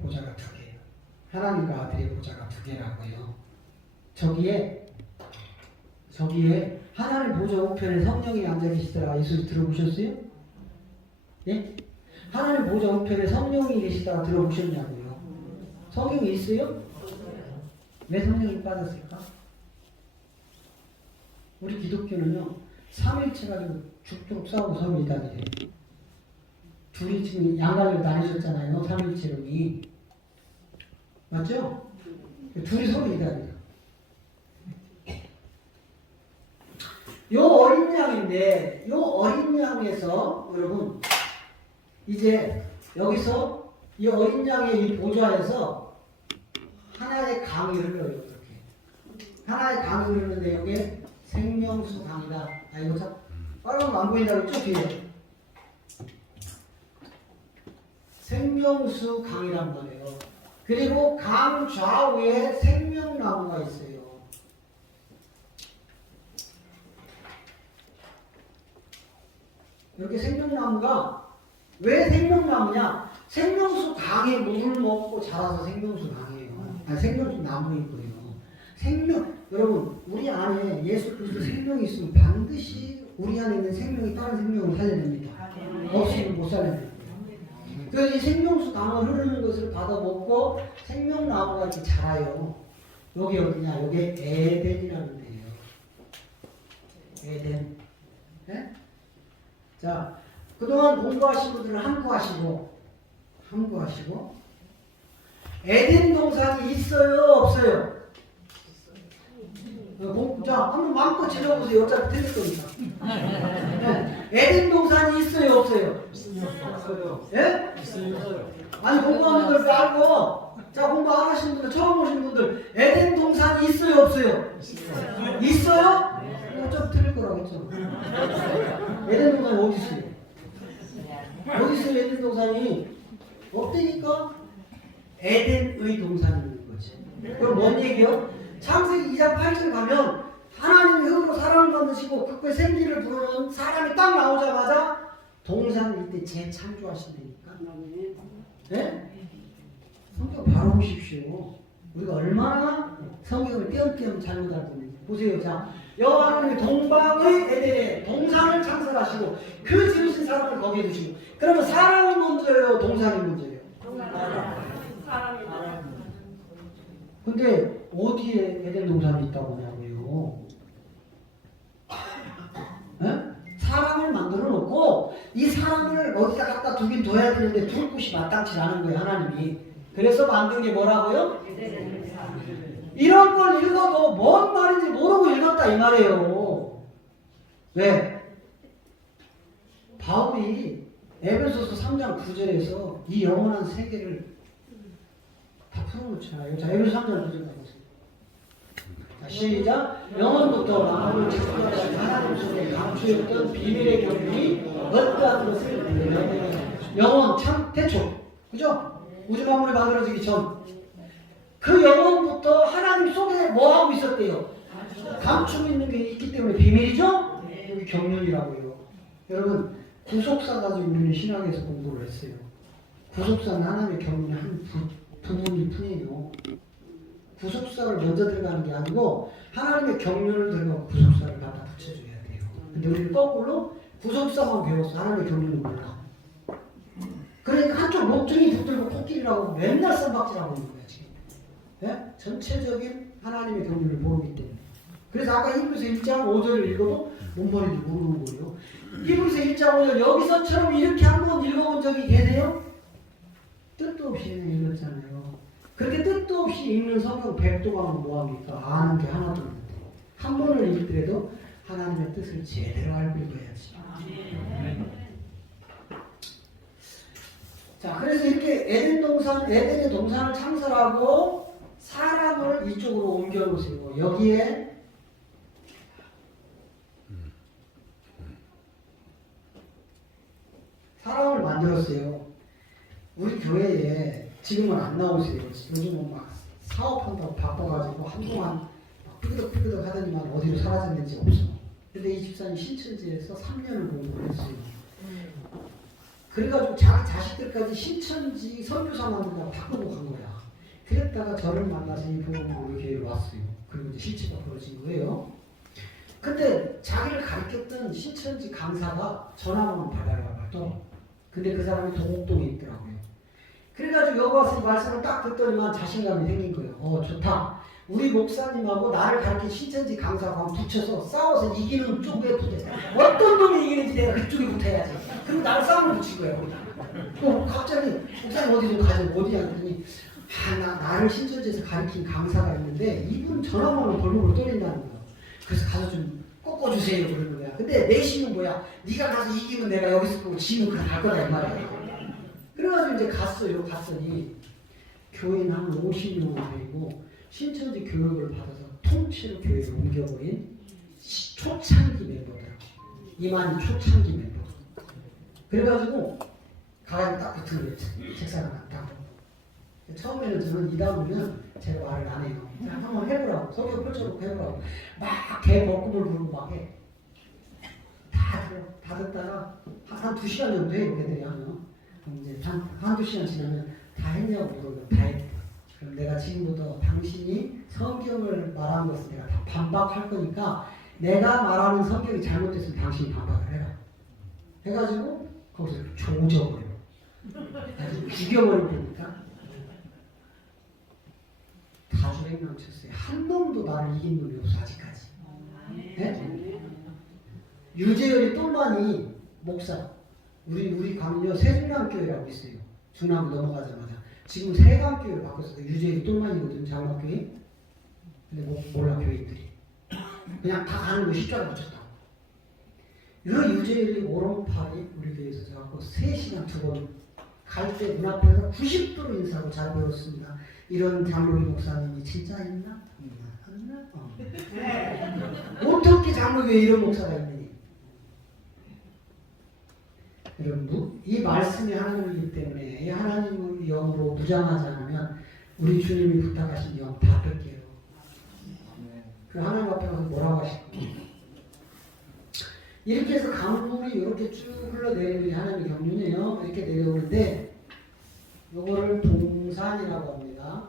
보좌가 두 개예요. 하나님과 아들의 보좌가 두 개라고요. 저기에 하나님 보좌 우편에 성령이 앉아 계시더라. 예수 들어보셨어요? 예? 하나님 보좌 우편에 성령이 계시다가 들어보셨냐고요. 성령이 있어요? 왜 성령이 빠졌을까? 우리 기독교는요, 삼일체 가지고 죽도록 싸우고 섭니다. 둘이 지금 양갈래로 나뉘셨잖아요. 삼일체론이. 맞죠? 둘이 서로 이다니요. 요 어린 양인데, 요 어린 양에서, 여러분, 이제 여기서 이 어린 양의 이 보좌에서 하나의 강이 흘러요. 이렇게. 하나의 강이 흐르는데, 이게 생명수 강이다. 아, 이거 참, 빨간 거 안 보인다고 쭉 뒤에. 생명수 강이란 말이에요. 그리고 강 좌우에 생명나무가 있어요. 이렇게 생명나무가 왜 생명나무냐? 생명수 강에 물을 먹고 자라서 생명수 강이에요. 아니, 생명수 나무인 거예요. 여러분, 우리 안에 예수 그리스도 생명이 있으면 반드시 우리 안에 있는 생명이 다른 생명을 살려냅니다. 없이는 못 살려냅니다. 그래서 이 생명수 강을 흐르는 것을 받아 먹고 생명나무가 이렇게 자라요. 여기 어디냐? 여기 에덴이라는 데예요. 에덴. 네? 자, 그동안 공부하신 분들은 함구하시고 에덴 동산이 있어요? 없어요? 자, 한번 마음껏 질러보세요. 어차피 틀릴 거니까. 네. 에덴 동산이 있어요? 없어요? 없어요. 예? 있어요. 아니, 공부하는 분들 알고, 자, 공부 안 하신 분들, 처음 오신 분들, 에덴 동산이 있어요? 없어요? 있어요? 어차피 틀릴 거라고 했죠. 에덴 동산이 어디 있어요? 어디 있어요, 에덴 동산이? 없다니까? 에덴의 동산이 있는 거지. 그럼 뭔 얘기요? 창세기 2장 8절 가면 하나님이 흙으로 사람을 만드시고 그의 생기를 부르는 사람이 딱 나오자마자 동산을 이때 재창조하신다니까. 네? 성경 바로 보십시오. 우리가 얼마나 성경을 띄엄띄엄 잘못 알고 있는지 보세요. 자, 여호와 하나님이 동방의 에덴에 동산을 창설하시고 그 지으신 사람을 거기에 두시고, 그러면 사람은 먼저예요? 동산이 먼저예요? 근데 어디에 에덴 동산이 있다고 하냐고요? 사람을 만들어 놓고 이 사람을 어디다 갖다 두긴 둬야 되는데 둘 곳이 마땅치 않은 거예요, 하나님이. 그래서 만든 게 뭐라고요? 이런 걸 읽어도 뭔 말인지 모르고 읽었다 이 말이에요. 왜? 바울이 에베소서 3장 9절에서 이 영원한 세계를 다 풀어놓잖아요. 자, 에베소 3장 9절 가보세요. 자, 시작. 영원부터 만물을 창조하신 하나님 속에 감추었던 비밀의 경륜이 어떠한 것을 영원 참 태초, 그죠? 우주 만물이 만들어지기 전 그 영원부터 하나님 속에 뭐 하고 있었대요? 감추고 있는 게 있기 때문에 비밀이죠? 여기 경륜이라고요. 여러분, 구속사 가지고 우리는 신학에서 공부를 했어요. 구속사는 하나님의 경륜의 한 부분일 뿐이에요. 구속사를 먼저 들어가는 게 아니고 하나님의 경륜을 들어가고 구속사를 갖다 붙여줘야 돼요. 근데 우리는 거꾸로 구속사만 배웠어. 하나님의 경륜을 몰라. 그러니까 한쪽 목줄이 붙들고 코끼리라고 맨날 쌈박질하고 있는 거야 지금. 네? 전체적인 하나님의 경륜을 모르기 때문에. 그래서 아까 히브리서 1장 5절을 읽어도 뭔 말인지 모르는 거예요. 히브리서 1장 5절 여기서처럼 이렇게 한번 읽어본 적이 계세요? 뜻도 없이 읽었잖아요. 그렇게 뜻도 없이 읽는 성경 100도가 뭐합니까? 아는 게 하나도 없는데 한 번을 읽더라도 하나님의 뜻을 제대로 알고 읽어야지. 자, 그래서 이렇게 에덴의 동산을 창설하고 사람을 이쪽으로 옮겨 놓으세요. 여기에 사람을 만들었어요. 우리 교회에 지금은 안 나오세요. 요즘은 막 사업한다고 바빠가지고 한동안 삐그덕삐그덕 하더니만 어디로 사라졌는지 없어. 근데 이 집사님 신천지에서 3년을 공부를 했어요. 그래가지고 자기 자식들까지 신천지 선교사만으로 바꾸고 간 거야. 그랬다가 저를 만나서 이 부흥부흥 교회로 왔어요. 그리고 이제 실체가 벌어진 거예요. 근데 자기를 가르쳤던 신천지 강사가 전화만 받아가지고 근데 그 사람이 동옥동에 있더라고요. 그래가지고 여기 와서 이 말씀을 딱 듣더니만 자신감이 생긴 거예요. 좋다. 우리 목사님하고 나를 가르친 신천지 강사가 붙여서 싸워서 이기는 쪽에 붙어. 어떤 놈이 이기는지 내가 그쪽에 붙어야지. 그리고 나를 싸움을 붙인 거예요. 갑자기 목사님 어디 좀 가자. 어디냐 했더니 나를 신천지에서 가르친 강사가 있는데 이분 전화번호 골목으로 떠린다는 거야. 그래서 가서 좀 꺾어주세요 그러는 거야. 근데 내심은 뭐야? 네가 가서 이기면 내가 여기 있을 거고 지면 그냥 갈 거다 이 말이야. 그래가지고 이제 갔어요. 갔더니 교인 한 50명을 데리고 신천지 교육을 받아서 통째로 교회를 옮겨버린 초창기 멤버들. 이만희 초창기 멤버. 그래가지고 가만히 딱 붙은 거예요. 책상 하나 딱. 처음에는 저는 이다 보면 제가 말을 안 해요. 한번 해보라고. 성경 펼쳐놓고 해보라고. 막 개먹금을 부르고 막 해. 다 듣다가 한 2시간 정도 해요. 애들이 하면. 이제 한두 시간 지나면 다 했냐고 물어보면 다 했대. 그럼 내가 지금부터 당신이 성경을 말하는 것을 내가 다 반박할 거니까 내가 말하는 성경이 잘못됐으면 당신이 반박을 해라. 해가지고 거기서 조져버려. 아주 죽여버릴 테니까. 다 주행망쳤어요. 한 놈도 나를 이긴 놈이 없어 아직까지. 네? 유재열이 똘마니 목사. 우리 가면요 세중남교회라고 있어요. 중남 넘어가자마자 지금 세강교회를 바꿨어요. 유재열이 똘마니거든 장막교회. 근데 몰라 교인들이 그냥 다 가는 거 십자가 붙였다. 이 유재열이 오른팔이 우리 교회에서 저하고 3시간 2번 갈 때 문 앞에서 90도로 인사하고 잘 배웠습니다. 이런 장로기 목사님이 진짜 있나? 어떻게 장로교에 이런 목사가 있느니? 여러분, 이 말씀이 하나님이기 때문에 이 하나님의 영으로 무장하지 않으면 우리 주님이 부탁하신 영 다 뺏겨요. 그 하나님 앞에 가서 뭐라고 하실까? 이렇게 해서 강물이 이렇게 쭉 흘러내리는 게 하나님의 경륜이에요. 이렇게 내려오는데 요거를 동산이라고 합니다.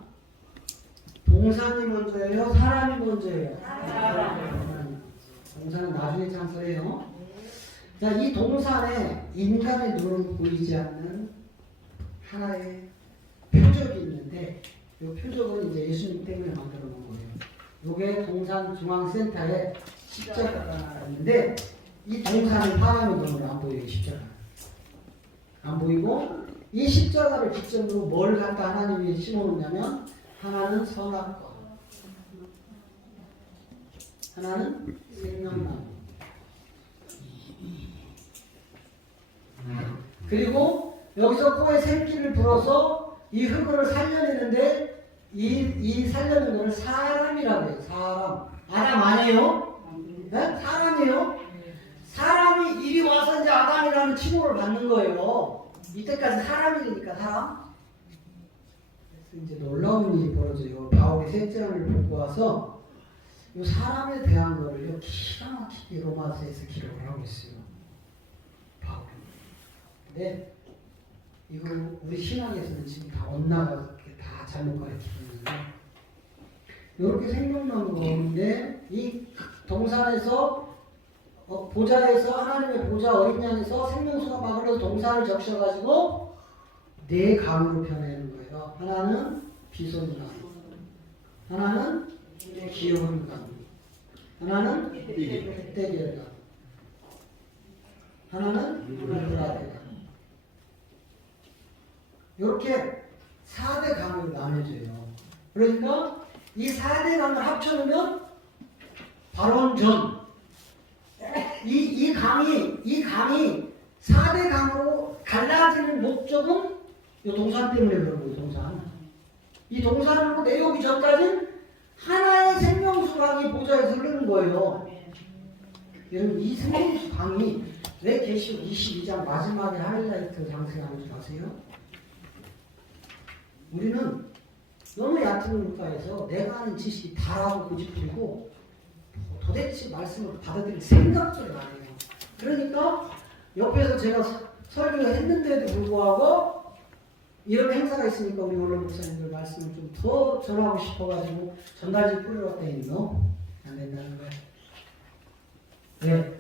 동산이 먼저예요? 사람이 먼저예요? 동산은 나중에 창설해요. 자, 이 동산에 인간의 눈은 보이지 않는 하나의 표적이 있는데 이 표적은 이제 예수님 때문에 만들어 놓은 거예요. 요게 동산 중앙센터에 십자가가 있는데 이 동산의 사람의 눈으로 안 보여요. 십자가 안 보이고 이 십자가를 기점으로 뭘 갖다 하나님이 심어놓냐면 하나는 선악과 하나는 생명나무 그리고 여기서 코에 생기를 불어서 이 흙을 살려내는데 이 살려낸 것을 사람이라고 해요. 사람. 아담 아니에요? 네? 사람이에요? 사람이 이리 와서 이제 아담이라는 칭호를 받는 거예요. 이때까지 사람이니까 사람. 그래서 이제 놀라운 일이 벌어져요. 바울이 셋째 안을 보고 와서 이 사람에 대한 거를 기가 막히게 로마서에서 기록을 하고 있어요. 바울이. 근데 이거 우리 신학에서는 지금 다 엇나가서 다 잘못 가르치고 있는데 이렇게 생명나무가 오는데 이 동산에서 보좌에서 하나님의 보좌 어린 양에서 생명수가 막 흘러서 동산을 적셔가지고 4강으로 변하는 거예요. 하나는 비손강, 하나는 기여원강, 하나는 흑대결강, 하나는 유브라데강. 이렇게 4대 강으로 나눠져요. 그러니까 이 4대 강을 합쳐놓으면 발원전 이 강이 4대 강으로 갈라지는 목적은 이 동산 때문에 그런 거예요. 동산. 이 동산으로 내려오기 전까지는 하나의 생명수 강이 보좌에서 흐르는 거예요. 여러분 이 생명수 강이 왜 계시록 22장 마지막에 하이라이트 장세하는 줄 아세요? 우리는 너무 얕은 물가에서 내가 아는 지식이 다라고 고집부리고 도대체 말씀을 받아들일 생각조차 안 해요. 그러니까 옆에서 제가 설교를 했는데도 불구하고 이런 행사가 있으니까 우리 원로 목사님들 말씀을 좀 더 전하고 싶어가지고 전달지 뿌리러 떼인 안 된다는 거야. 왜?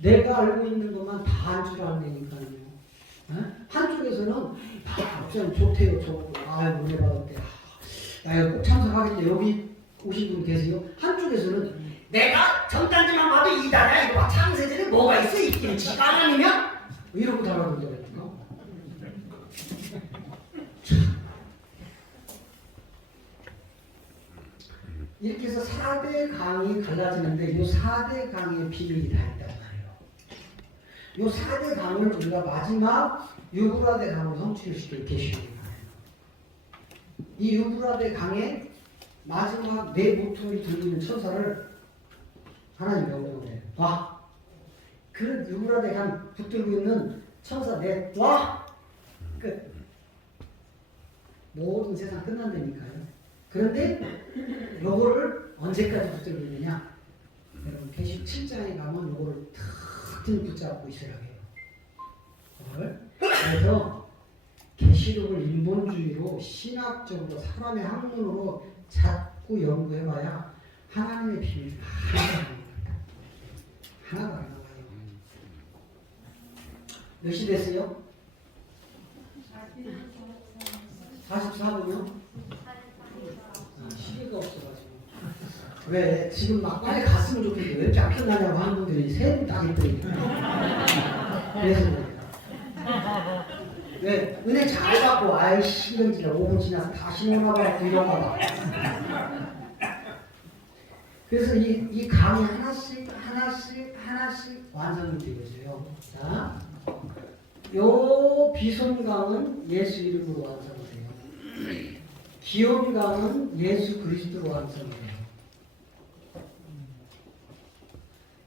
내가 알고 있는 것만 다 한 줄 알니까요. 한쪽에서는 목사님 좋대요, 좋고, 아유 은혜 받았대, 나 이거 꼭 참석하겠대, 여기 오신 분 계세요. 한쪽에서는 내가 전단지만 봐도 이다냐, 이거 창세전에 뭐가 있어, 있기는 지가 아니면 이러고 달아들더라고요. 이렇게 해서 4대 강이 갈라지는데 이 4대 강의 비밀이 다 있단 말이에요. 이 4대 강을 우리가 마지막 유브라데 강으로 성취시킬 계시옵니다. 이 유브라데 강의 마지막 네 모퉁이 들리는 천사를 하나님 명령을 해요. 와! 그 유브라데 강 붙들고 있는 천사 넷 와! 끝! 모든 세상 끝난다니까요. 그런데 요거를 언제까지 붙들고 있느냐? 여러분 계시 7장에 가면 요거를 탁 붙잡고 있으라 해요. 그걸 그래서 계시록을 인본주의로 신학적으로 사람의 학문으로 자꾸 연구해봐야 하나님의 비밀이 하나도 안 나와요. 몇 시 됐어요? 44분이요? 시계가 없어가지고. 왜? 지금 막 빨리 갔으면 좋겠는데 왜 이렇게 안 끝나냐고 하는 분들이 세 분 딱 있더라고요. 그래서 그래요. 왜? 은혜 잘 받고 아이 신경질나 5분 지나서 다시 오나봐 이런가 봐. 그래서 이 강이 하나씩 완성이 되어져요. 자, 요 비손강은 예수 이름으로 완성이 돼요. 기욤강은 예수 그리스도로 완성이 돼요.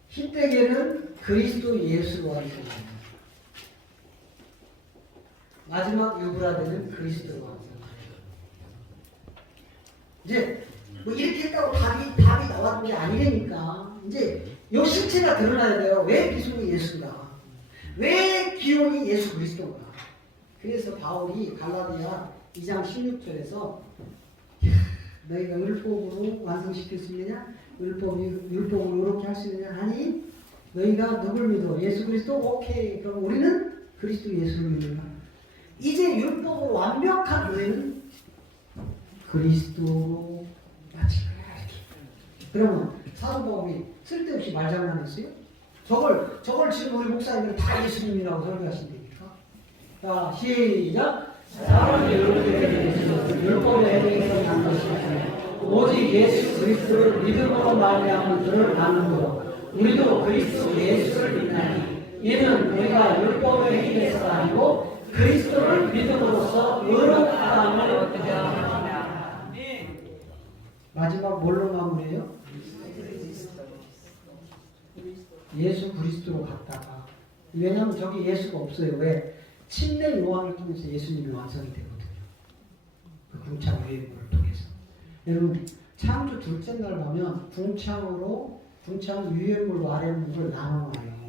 흰대개는 그리스도 예수로 완성이 돼요. 마지막 유브라데는 그리스도로 완성이 돼요. 이제 뭐 이렇게 했다고 답이 나왔는 게 아니라니까. 이제 요 실체가 드러나야 돼요. 왜 비손이 예수인가? 왜 기욤이 예수 그리스도인가? 그래서 바울이 갈라디아 2장 16절에서 너희가 율법으로 완성시킬 수 있느냐? 율법으로 이렇게 할 수 있느냐? 아니 너희가 누굴 믿어? 예수 그리스도? 오케이. 그럼 우리는 그리스도 예수를 믿는다. 이제 율법으로 완벽한 교회는 그리스도로 마칠 거야. 이렇게. 그러면 사도 바울이 쓸데없이 말장난했어요? 저걸 지금 우리 목사님들 다 예수님이라고 설교하신다니까. 자, 시작. 사람이 율법에 해당되지 않는 것이 오직 예수 그리스도를 믿음으로 말미암은 그를 아는으로 우리도 그리스도 예수를 믿나니 이는 우리가 율법에 힘에서 아니고 그리스도를 믿음으로써 의롭다함을 얻게 하느니라. 마지막 뭘로 마무리해요? 예수 그리스도로 갔다가 왜냐하면 저기 예수가 없어요. 왜? 침례 요한을 통해서 예수님이 완성이 되거든요. 그 궁창 유예물을 통해서. 여러분 창조 둘째 날 가면 궁창 유예물로 아랫물을 나눠놔요.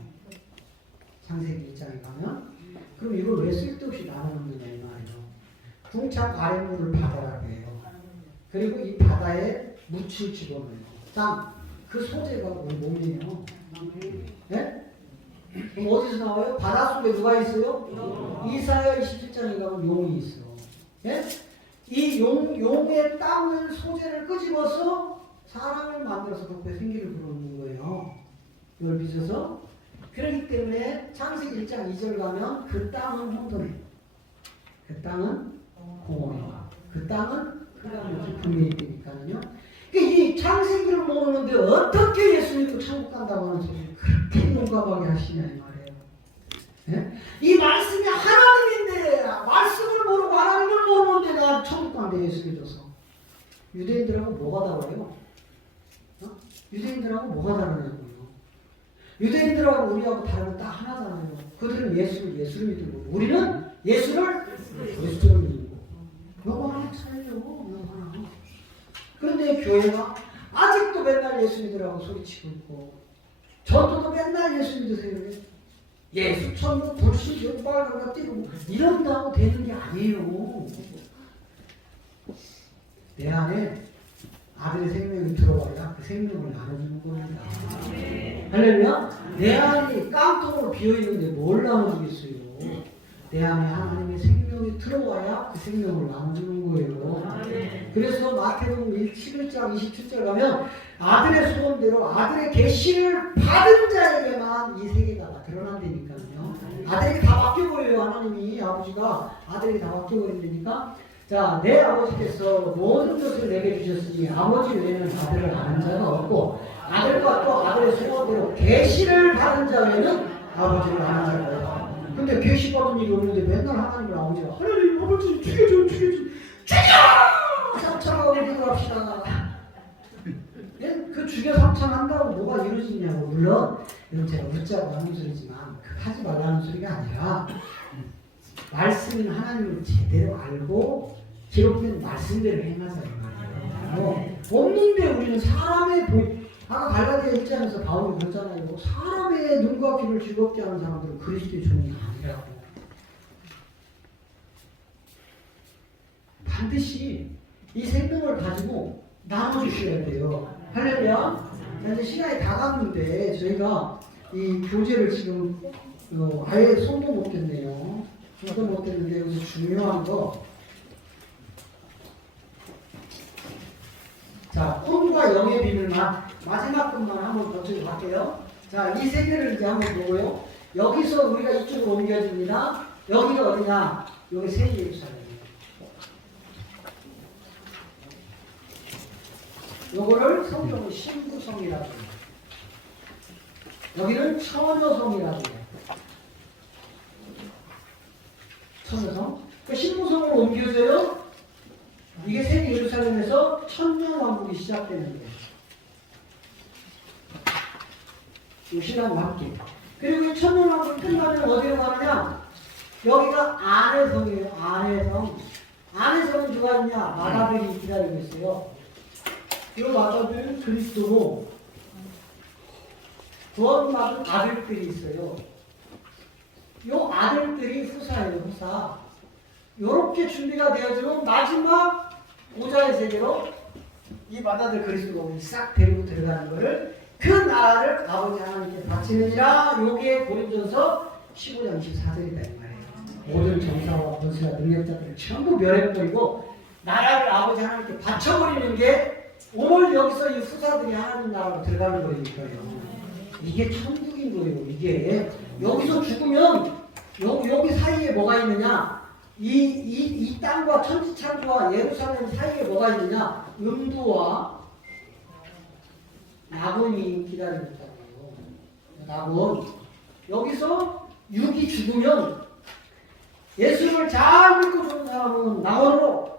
창세기 1장에 가면 그럼 이걸 왜 쓸데없이 나눠놓느냐 이 말이에요. 궁창 아랫물을 바다라고 해요. 그리고 이 바다에 묻힐 집어넣어요. 땅. 그 소재가 몸이에요. 네? 그럼 어디서 나와요? 바닷속에 누가 있어요? 이사야 27장에 가면 용이 있어. 예? 이 용의 땅을 소재를 끄집어서 사람을 만들어서 그렇게 생기를 부르는 거예요. 이걸 빚어서. 그렇기 때문에 창세기 1장 2절 가면 그 땅은 혼돈해. 그 땅은 공허해. 그 땅은 흑암의 깊음에 있으니까요. 이 창세기를 모르는데 어떻게 예수님도 천국 간다고 하는 소리를 그렇게 용감하게 하시냐 이 말이에요. 예? 이 말씀이 하나님인데 말씀을 모르고 하나님을 모르는데 나 천국 간대 예수 믿어서. 유대인들하고 뭐가 달라요? 유대인들하고 뭐가 다르냐고요. 유대인들하고 우리하고 다른 건 딱 하나잖아요. 그들은 예수를 믿고 우리는 예수를 그리스도를 믿고. 요거 하나 차이요. 요거 하나. 그런데 교회가 아직도 맨날 예수 믿으라고 소리치고 있고 전도도 맨날 예수 믿으세요. 예수 천국 불신 연발과 뛰고 이런다고 되는 게 아니에요. 내 안에 아들의 생명이 들어와야 그 생명을 나눠주는 겁니다. 할렐루야. 내 안이 깡통으로 비어있는데 뭘 나눠주겠어요. 내 안에 하나님의 생명이 들어와야 그 생명을 나눠주는 거예요. 그래서 마태복음 11장 27절 가면 아들의 소원대로 아들의 계시를 받은 자에게만 이 세계가 드러난다니까요. 아들에게 다 맡겨버려요. 하나님이 아버지가 아들에게 다 맡겨버린다니까. 자, 내 아버지께서 모든 것을 내게 주셨으니 아버지 외에는 아들을 아는 자가 없고 아들과 또 아들의 소원대로 계시를 받은 자 외에는 아버지를 아는 자가 없고. 근데 계시 받은 일이 없는데 맨날 하나님을 아버지가 하나님 아버지 죽여줘 죽여! 삼창하고 기도합시다. 그 죽여 삼창한다고 뭐가 이루어지냐고. 물론 이건 제가 웃자고 하는 소리지만 하지 말라는 소리가 아니라 말씀은 하나님을 제대로 알고 기록된 말씀대로 행하자는 말이에요. 없는데 우리는 사람의 아까 갈라디아 1장에서 바울이 그랬잖아요. 사람의 눈과 귀를 즐겁게 하는 사람들은 그리스도의 종이 아니라고. 반드시 이 생명을 가지고 나눠주셔야 돼요. 할렐루야. 이제 시간이 다 갔는데 저희가 이 교재를 지금 아예 손도 못 댔네요. 손도 못 댔는데 여기서 중요한 거. 자, 꿈과 영의 비밀만 마지막 꿈만 한번 거치고 갈게요. 자, 이 세 개를 이제 한번 보고요. 여기서 우리가 이쪽으로 옮겨집니다. 여기가 어디냐? 여기 새 예루살렘이에요. 요거를 성경은 신부성이라고 해요. 여기는 처녀성이라고 해요. 처녀성. 그 신부성으로 옮겨져요. 이게 새 예루살렘에서 천년왕국이 시작되는 거예요. 이 신앙과 함께. 그리고 이 천년왕국 끝나면 어디로 가느냐? 여기가 안해성이에요. 안해성. 안해성은 누가 있냐? 마다들이 기다리고 있어요. 이 마다들은 그리스도고 구원받은 아들들이 있어요. 이 아들들이 후사예요. 후사. 이렇게 준비가 되어지면 마지막 보좌의 세계로 이 마다들 그리스도가 우리 싹 데리고 들어가는 거를 그 나라를 아버지 하나님께 바치느니라. 요게 고린도전서 15장 24절이다 이 말이에요. 모든 정사와 권세와 능력자들을 전부 멸해버리고 나라를 아버지 하나님께 바쳐버리는 게 오늘 여기서 이 후사들이 하나님 나라로 들어가는 거니까요. 이게 천국인 거예요. 이게 여기서 죽으면 여기 사이에 뭐가 있느냐? 이 땅과 천지창조와 예루살렘 사이에 뭐가 있느냐? 음부와 낙원이 기다리고 있다고요. 낙원. 여기서 육이 죽으면 예수님을 잘 믿고 죽은 사람은 낙원으로,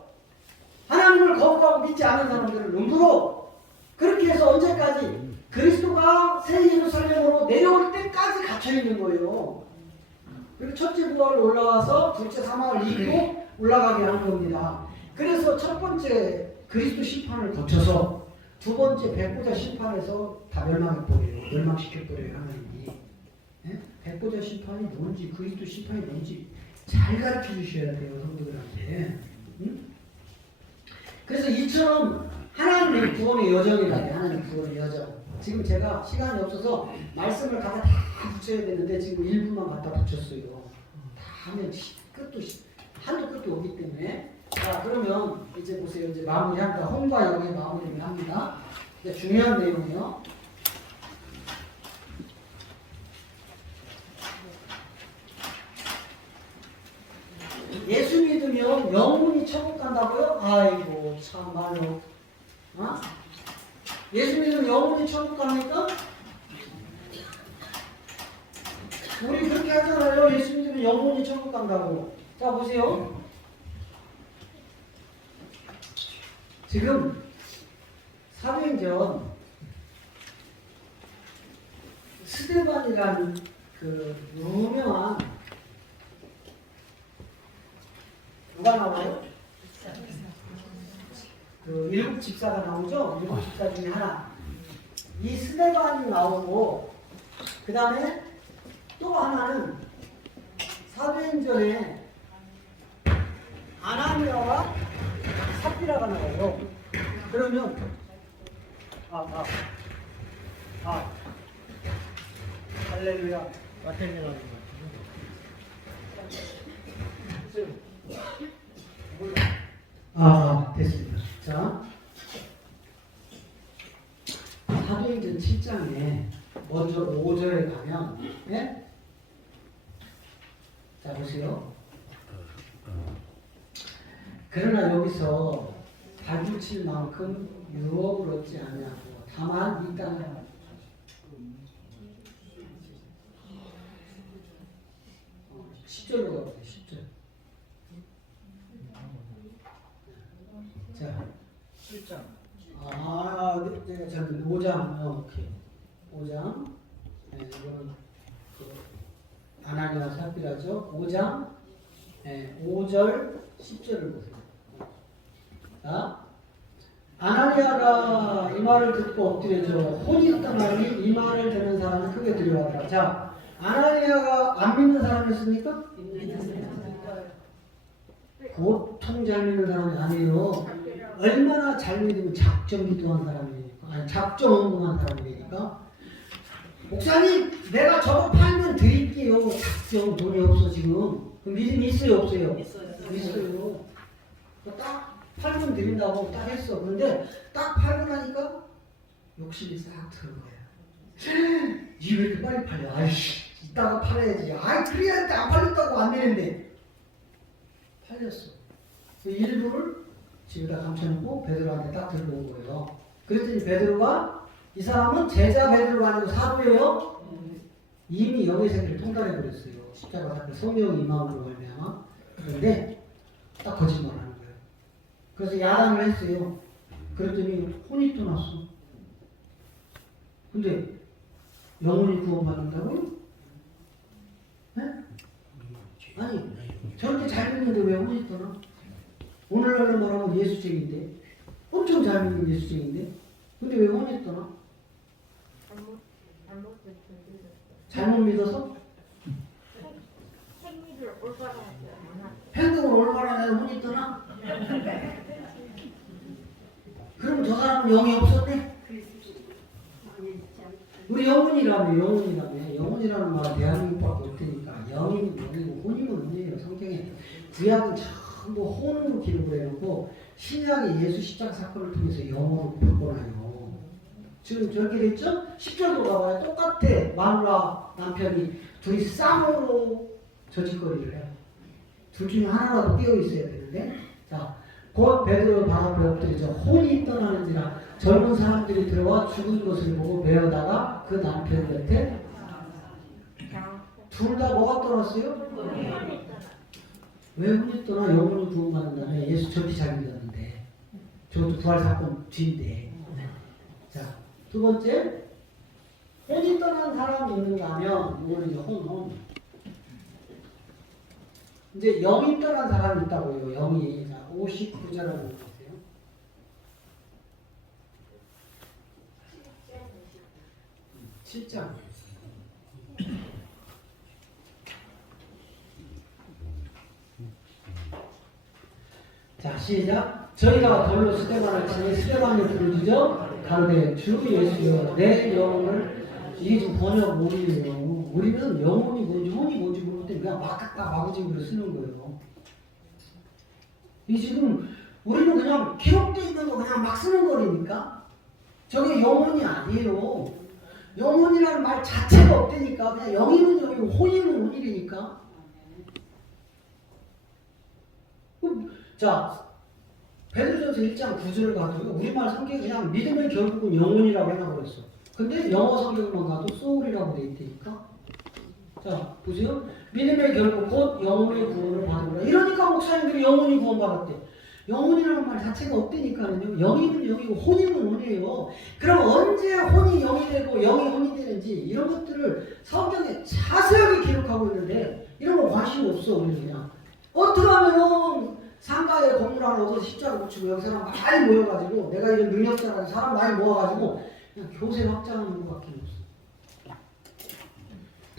하나님을 거부하고 믿지 않는 사람들은 음부로, 그렇게 해서 언제까지? 그리스도가 새 예루살렘으로 내려올 때까지 갇혀있는 거예요. 그리고 첫째 부활을 올라와서 둘째 사망을 이기고 올라가게 하는 겁니다. 그래서 첫 번째 그리스도 심판을 거쳐서 두 번째 백보자 심판에서 다 멸망해버려요. 멸망시켜버려요. 하나님이. 네? 백보자 심판이 뭔지, 그리스도 심판이 뭔지 잘 가르쳐 주셔야 돼요. 성도들한테. 응? 그래서 이처럼 하나님의 구원의 여정이다. 하나님의 구원의 여정. 지금 제가 시간이 없어서 말씀을 갖다 다 붙여야 되는데 지금 일부만 갖다 붙였어요. 다 하면 한도 끝도 없기 때문에. 자, 그러면 이제 보세요. 이제 마무리합니다. 혼과 영의 마무리를 합니다. 이제 중요한 내용이요. 예수 믿으면 영혼이 천국 간다고요? 아이고 참말로. 어? 예수 믿으면 영혼이 천국 갑니까? 우리 그렇게 하잖아요. 예수 믿으면 영혼이 천국 간다고. 자, 보세요. 지금 사도행전 스데반이라는 그 유명한 누가 나와요? 그 일곱 집사가 나오죠? 일곱 집사 중에 하나. 이 스데반이 나오고 그 다음에 또 하나는 사도행전에 아나니아와 삽비라가 나와요. 그러면 할렐루야. 마태님하는 거. 됐습니다. 자, 사도행전 7장에 먼저 5절에 가면, 예? 자, 보세요. 그러나 여기서 발붙일 만큼 유업을 얻지 아니하고 다만 이 땅에 10절로 가보세요. 10절. 자, 7장. 내가 잠깐 5장, 오케이. 5장. 네, 이거는 아나니아 삽비라죠. 5장, 5절, 10절을 보세요. 자, 아나니아가 이 말을 듣고 엎드려져 혼이 떠나니 이 말을 듣는 사람이 크게 두려워하더라. 자, 아나니아가 안 믿는 사람이었습니까? 보통 잘 믿는 사람이 아니에요. 얼마나 잘 믿으면 작정 기도한 사람이니까, 아니 작정 헌금한 사람이니까. 목사님, 내가 저거 팔면 드릴게요. 작정 돈이 없어 지금. 그럼 믿음이 있어요, 없어요? 있어요. 딱 팔면 드린다고 딱 했어. 그런데 딱 팔고 나니까 욕심이 싹 드는 거야. 이 왜 이렇게 빨리 팔려? 아이씨, 이따가 팔아야지. 아이, 그래야 안 팔렸다고 안 되는데. 팔렸어. 그 일부를 집에다 감춰놓고 베드로한테 딱 들고 온 거예요. 그랬더니 베드로가, 이 사람은 제자 베드로가 아니고 사도예요. 이미 영의 세계를 통달해 버렸어요. 십자가 사건 성령이 임함으로 말미암아. 그런데 딱 거짓말하는 거예요. 그래서 야단을 했어요. 그랬더니 혼이 떠났어. 근데 영혼이 구원받는다고요? 네? 아니, 저렇게 잘 믿는데 왜 혼이 떠나? 오늘날로 말하면 예수쟁인데, 엄청 잘 믿는 예수쟁인데, 근데 왜 혼이 떠나? 잘못 믿어서? 생리를 올바로 하지 않아. 행동을 올바로 해서 혼이 떠나? 그럼 저 사람은 영이 없었네? 우리 영혼이라는 말은 대한민국밖에 없으니까 영이면 영이고 혼이면 혼이에요. 성경에 구약은 전부 혼으로 기록을 해놓고 신약이 예수 십자가 사건을 통해서 영어로 바꿔놔요. 지금 저렇게 됐죠? 10절도 가봐요. 똑같아. 마누라 남편이 둘이 쌍으로 저짓거리를 해요. 둘 중에 하나라도 깨어 있어야 되는데, 자, 곧 베드로 발 앞에 엎드리죠. 혼이 떠나는지라 젊은 사람들이 들어와 죽은 것을 보고 베어다가 그 남편 곁에 둘 다 뭐가 떠났어요? 왜 혼이 떠나? 영혼을 구원받는 다음에 예수 저렇게 잘 믿었는데, 저것도 부활 사건 뒤인데. 자, 두 번째, 혼이 떠난 사람이 있는가 하면 이거는 이제 혼. 이제 영이 떠난 사람이 있다고요. 영이. 자, 59절을 보세요. (7장) 자, 시작. 저희가 돌로 스테반을 치니 스테반이 부르짖어 가로되 주 예수여 내 영혼을, 이게 지금 번역 모르예요. 우리는 영혼이 뭔지 혼이 뭔지 모를 때 그냥 막 갖다 마구잡이로 쓰는 거예요. 이 지금 우리는 그냥 기록되어 있는 거 그냥 막 쓰는 거니까 저게 영혼이 아니에요. 영혼이라는 말 자체가 없다니까. 그냥 영이면 영이고 혼이면 혼이니까. 자, 베드로전서 1장 9절을 가지고 우리말 성경이 그냥 믿으면 결국은 영혼이라고 해놔버렸어. 근데 영어 성경만 가도 소울이라고 돼 있다니까. 자, 보세요. 믿음의 결국 곧 영혼의 구원을 받으라. 이러니까 목사님들이 영혼이 구원받았대. 영혼이라는 말 자체가 없다니까는요. 영이면 영이고 혼이면 혼이에요. 그럼 언제 혼이 영이 되고 영이 혼이 되는지 이런 것들을 성경에 자세하게 기록하고 있는데 이런 거 관심 없어. 우리는 그냥 어떻게 하면은 상가에 건물 하나 얻어서 십자가 붙이고 여기 사람 많이 모여가지고 내가 이런 능력자라는 사람 많이 모아가지고 그냥 교세 확장하는 것밖에 없어.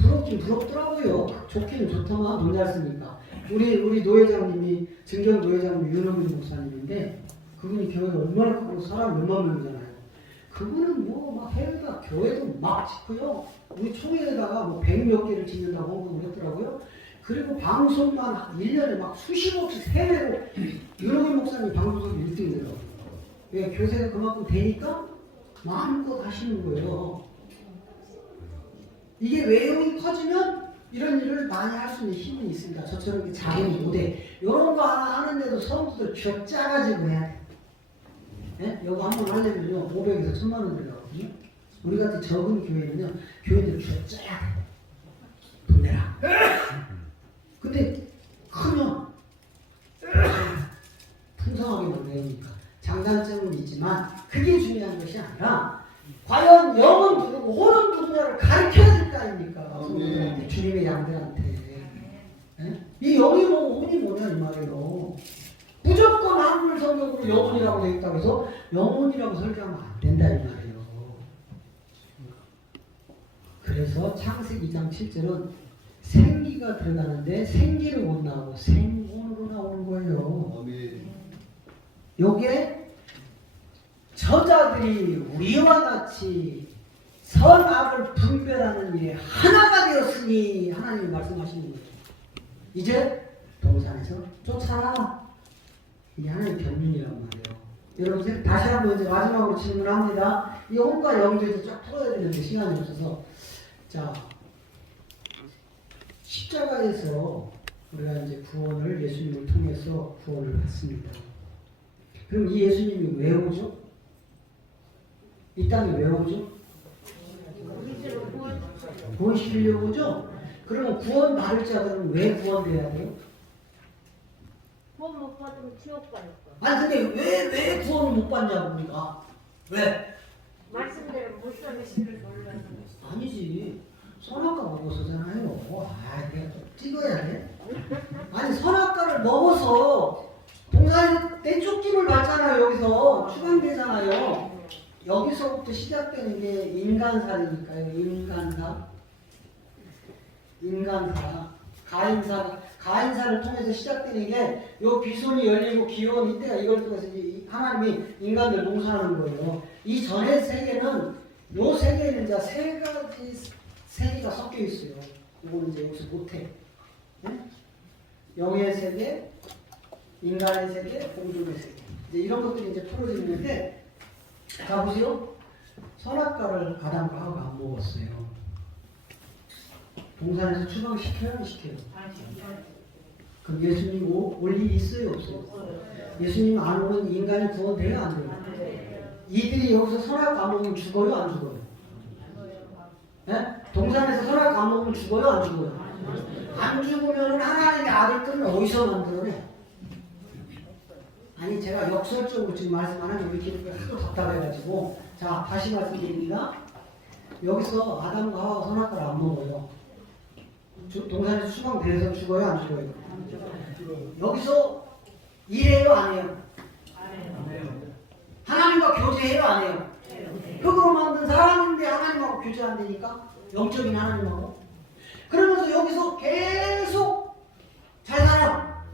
부럽긴 부럽더라고요. 좋기는 좋더만 돈 잘 쓰니까. 우리 노회장님이 증경 노회장님 윤호민 목사님인데 그분이 교회 얼마나 크고 사람 몇만 명이잖아요. 그분은 뭐 막 해외다 교회도 막 짓고요. 우리 총회에다가 뭐 100몇 개를 짓는다고 홍보를 했더라고요. 그리고 방송만 1년에 막 수십억씩 해외로 윤호민 목사님 방송에서 1등이더라고요. 왜 교세가 그만큼 되니까 마음껏 하시는 거예요. 이게 외형이 커지면 이런 일을 많이 할 수 있는 힘이 있습니다. 저처럼 이렇게 작은 무대 이런 거 하나 하는데도 성도들 쥐어 짜가지고 해야 돼. 예? 이거 한번 하려면요 500에서 1000만 원 들어가거든요. 우리 같은 적은 교회는요 교회들 쥐어 짜야 돼. 돈 내라. 근데 크면 풍성하게 만드니까 장단점은 있지만 그게 중요한 것이 아니라 과연 영은 누구고 혼은 누구냐를 가르쳐야 될 거 아닙니까? 성도들한테, 주님의 양들한테. 예? 이 영이 뭐고 혼이 뭐냐 이 말이에요. 무조건 한글 성경으로 영혼이라고 되어 있다고 해서 영혼이라고 설교하면 안 된다 이 말이에요. 그래서 창세기 2장 7절은 생기가 들어가는데 생기를 못 나오고 생혼으로 나오는 거예요. 요게 저자들이 우리와 같이 선악을 분별하는 일에 하나가 되었으니 하나님이 말씀하시는 거예요. 이제 동산에서 쫓아라. 이게 하나님의 변명이란 말이에요. 여러분 다시 한번 이제 마지막으로 질문을 합니다. 이 혼과 영주에서 쫙 풀어야 되는데 시간이 없어서 자 십자가에서 우리가 이제 구원을 예수님을 통해서 구원을 받습니다. 그럼 이 예수님이 왜 오죠? 이 땅에 왜 오죠? 구원시키려고 오죠? 그러면 구원 받을 자들은 왜 구원돼야 돼요? 구원 못 받으면 지옥 갈 거야. 아니 근데 왜 구원을 못 받냐고 우리가? 왜? 말씀대로 못 사는 신을 몰라서. 아니지. 선악과 먹어서잖아요. 아, 내가 좀 찍어야 돼? 아니 선악과를 먹어서 동산에 떼쫓김을 받잖아요. 여기서 추방되잖아요. 여기서부터 시작되는 게 인간살이니까요. 인간사. 가인사를 통해서 시작되는 게 요 비손이 열리고 기원 이때가 이걸 통해서 하나님이 인간들 농사하는 거예요. 이 전의 세계는 요 세계에는 이제 세 가지 세계가 섞여 있어요. 이거는 이제 여기서 못해. 네? 영의 세계, 인간의 세계, 공중의 세계. 이제 이런 것들이 이제 풀어지는데, 자 보세요. 선악과를 아담과 하와가 안 먹었어요. 동산에서 추방시켜야 안 시켜요? 그럼 예수님 올 일이 있어요 없어요? 예수님 안 오면 인간이 구원돼요 안 돼요? 이들이 여기서 선악과 안 먹으면 죽어요 안 죽어요? 네? 동산에서 선악과 안 먹으면 죽어요 안 죽어요? 안 죽으면 하나님의 아들들은 어디서 만들어내? 아니 제가 역설적으로 지금 말씀하는 우리 기독교가 하도 답답해가지고 자 다시 말씀드립니다. 여기서 아담과 하와가 선악과를 안 먹어요. 동산에서 추방돼서 죽어요 안 죽어요? 여기서 일해요 안 해요? 하나님과 교제해요 안 해요? 흙으로 만든 사람인데 하나님하고 교제 안 되니까 영적인 하나님하고 그러면서 여기서 계속 잘 살아.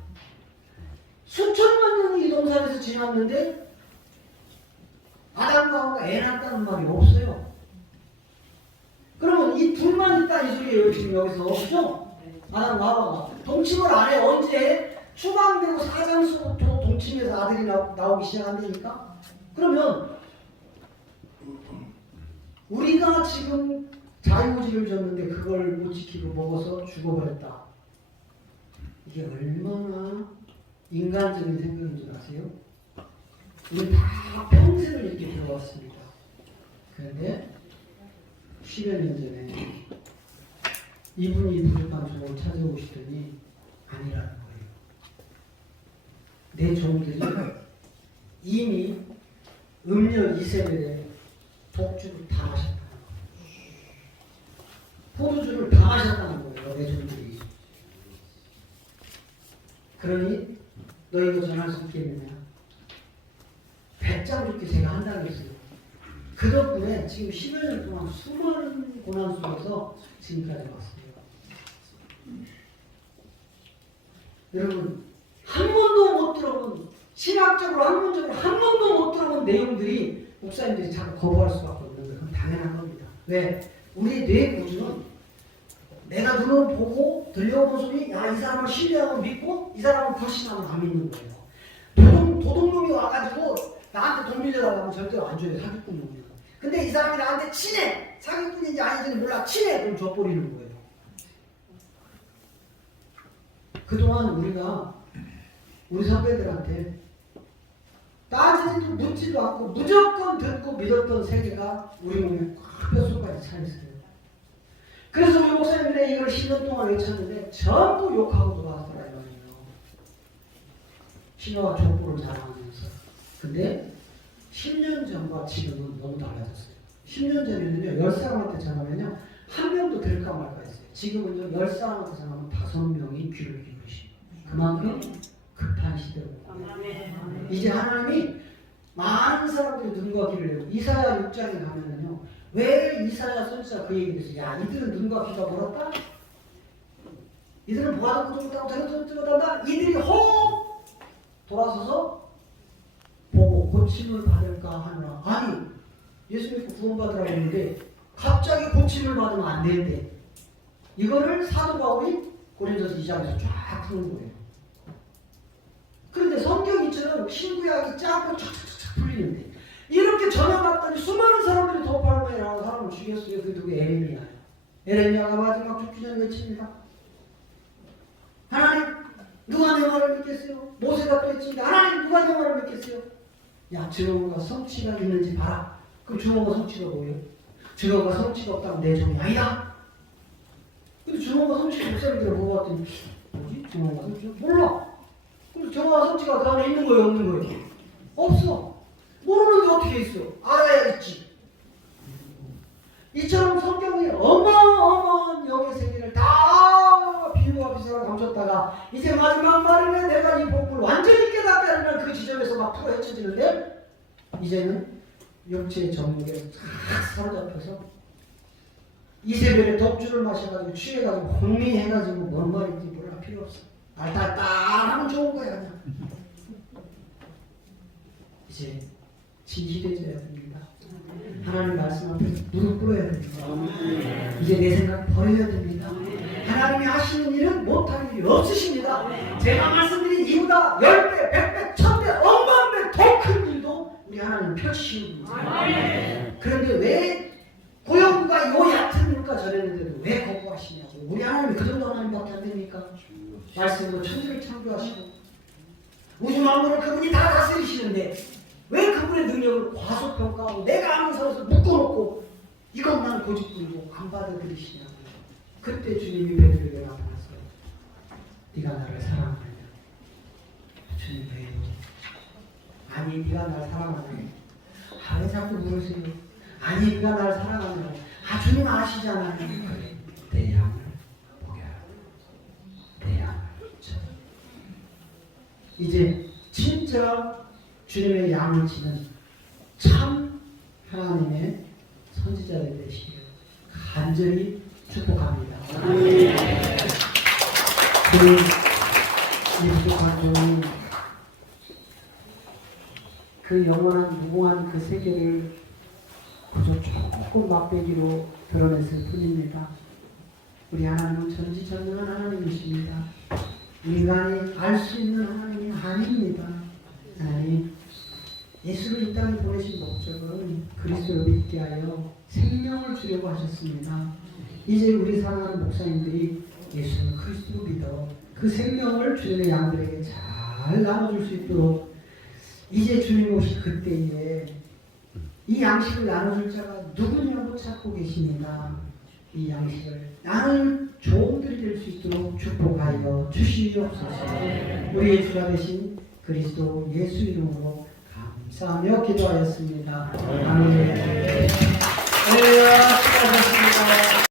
수천만 년이 이 동산에서 지났는데 아담과 하와가 애 낳았다는 말이 없어요. 그러면 이 둘만 있다 이 소리예요 지금 여기서. 그죠? 아담과 하와가 동침을 안 해. 언제? 추방되고 사장수 동침에서 아들이 나오기 시작한다니까. 그러면 우리가 지금 자유의지를 줬는데 그걸 못 지키고 먹어서 죽어버렸다. 이게 얼마나 인간적인 생각인 줄 아세요? 우리 다 평생을 이렇게 배워왔습니다. 그런데 10여 년 전에 이분이 부족한 종을 찾아오시더니 아니라는 거예요. 내 종들이 이미 음료 이세벨에 독주를 다 마셨다는 거예요. 포도주를 다 마셨다는 거예요. 내 종들이. 그러니 너 이거 전할 수 있겠느냐? 100장 줍기 제가 한다고 했어요. 그 덕분에 지금 10여 년 동안 수많은 고난 속에서 지금까지 왔어요. 여러분 한 번도 못 들어본 신학적으로 학문적으로 한 번도 못 들어본 내용들이 목사님들이 자꾸 거부할 수밖에 없는 거예요. 그건 당연한 겁니다. 왜? 우리 뇌 구조는 내가 눈으로 보고 들려오는 소리, 야, 이 사람을 신뢰하고 믿고 이 사람을 불신하면 안 믿는 거예요. 도둑놈이 와가지고 나한테 돈 빌려달라고 하면 절대로 안 줘요. 사기꾼 놈이요. 근데 이 사람이 나한테 친해! 사기꾼인지 아닌지는 몰라. 친해! 그럼 줘버리는 거예요. 그동안 우리가 우리 선배들한테 따지지도 묻지도 않고 무조건 듣고 믿었던 세계가 우리 몸에 꽉 뼛속까지 차있어요. 그래서 우리 목사님들이 이걸 10년 동안 외쳤는데 전부 욕하고 돌아왔더라 이 말이에요. 신화와 족보를 자랑하면서. 근데 10년 전과 지금은 너무 달라졌어요. 10년 전에는요 10사람한테 전하면요 한 명도 들을까 말까 했어요. 지금은요 10사람한테 전하면 5명이 귀를 기울이시고 그만큼 급한 시대로. 이제 하나님이 많은 사람들이 눈과 귀를 내고 이사야 6장에 가면은요 왜 이사야 선지자가 그 얘기를 했어요. 야 이들은 눈과 귀가 멀었다. 이들은 보아도 보지 못하고 들어도 못한다. 이들이 혹 돌아서서 보고 고침을 받을까 하느라. 아니 예수 믿고 구원받으라고 했는데 갑자기 고침을 받으면 안 되는데 이거를 사도 바울이 고린도서 2장에서 쫙 푸는 거예요. 그런데 성경이처럼 신구약이 짜고 착착착 풀리는데 이렇게 전해봤더니 수많은 사람들이 도팔마이라는 사람을 죽였어요. 그 누구 에레미야예요. 에레미야가 마지막 죽기 전에 외칩니다. 하나님 누가 내 말을 믿겠어요? 모세가 또 외칩니다. 하나님 누가 내 말을 믿겠어요? 야 증거가 성취가 있는지 봐라. 그럼 증거가 성취가 뭐예요? 증거가 성취가 없다면 내 종이 아니다. 근데 증거가 성취가 목사님들을 보고 봤더니 뭐지? 증거가 성취가? 몰라. 근데 증거가 성취가 그 안에 있는 거예요? 없는 거예요? 없어. 모르는데 어떻게 있어? 알아야겠지. 이처럼 성경이 어마어마한 영의 세계를 다 비유와 비유로 감췄다가 이제 마지막 말에 내가 이 복음을 완전히 깨닫다는 그 지점에서 막 풀어 헤쳐지는데 이제는 육체의 정욕에 싹 사로잡혀서 이세벨의 독주를 마셔가지고 취해가지고 혼미해가지고 뭔 말인지 몰라 필요 없어. 알딸딸하면 좋은 거야 그냥. 이제 진실해져야 됩니다. 하나님 말씀 앞에 무릎 꿇어야 됩니다. 이제 내 생각 버려야 됩니다. 하나님이 하시는 일은 못할 일이 없으십니다. 제가 말씀드린 이보다 10배, 100배, 1000배, 억만배 더 큰 일도 우리 하나님 펼치시는 분입니다. 그런데 왜 고용부가 요 얕은 물가 전했는데도 왜 거부하시냐고. 우리 하나님이 그 정도 하나님밖에 안 됩니까? 말씀으로 천지를 창조하시고 우주 만물을 그분이 다 다스리시는데 왜 그분의 능력을 과소평가하고 내가 아는 선에서 묶어놓고 이것만 고집부리고 안 받아들이시냐고. 그때 주님이 베드로에게 나타났어요. 네가 나를 사랑하느냐. 주님 왜요? 아니 네가 나를 사랑하느냐. 아, 왜 자꾸 물으세요? 아니 네가 나를 사랑하느냐. 아 주님 아시잖아요. 내 양을 먹여라. 내 양을 쳐. 이제 진짜 주님의 양을 치는 참 하나님의 선지자들이 되시기를 간절히 축복합니다. 이 부족한 종이 그 영원한 무궁한 그 세계를 그저 조금 맛배기로 드러냈을 뿐입니다. 우리 하나님은 전지전능한 하나님이십니다. 인간이 알 수 있는 하나님이 아닙니다. 하나님 예수를 이 땅에 보내신 목적은 그리스도를 믿게 하여 생명을 주려고 하셨습니다. 이제 우리 사랑하는 목사님들이 예수는 그리스도를 믿어 그 생명을 주님의 양들에게 잘 나눠줄 수 있도록 이제 주님 오실 그때에 이 양식을 나눠줄 자가 누구냐고 찾고 계십니다. 이 양식을 나눌 종들이 될 수 있도록 축복하여 주시옵소서. 우리의 주가 되신 그리스도 예수 이름으로 감사하며 기도하였습니다. 아멘.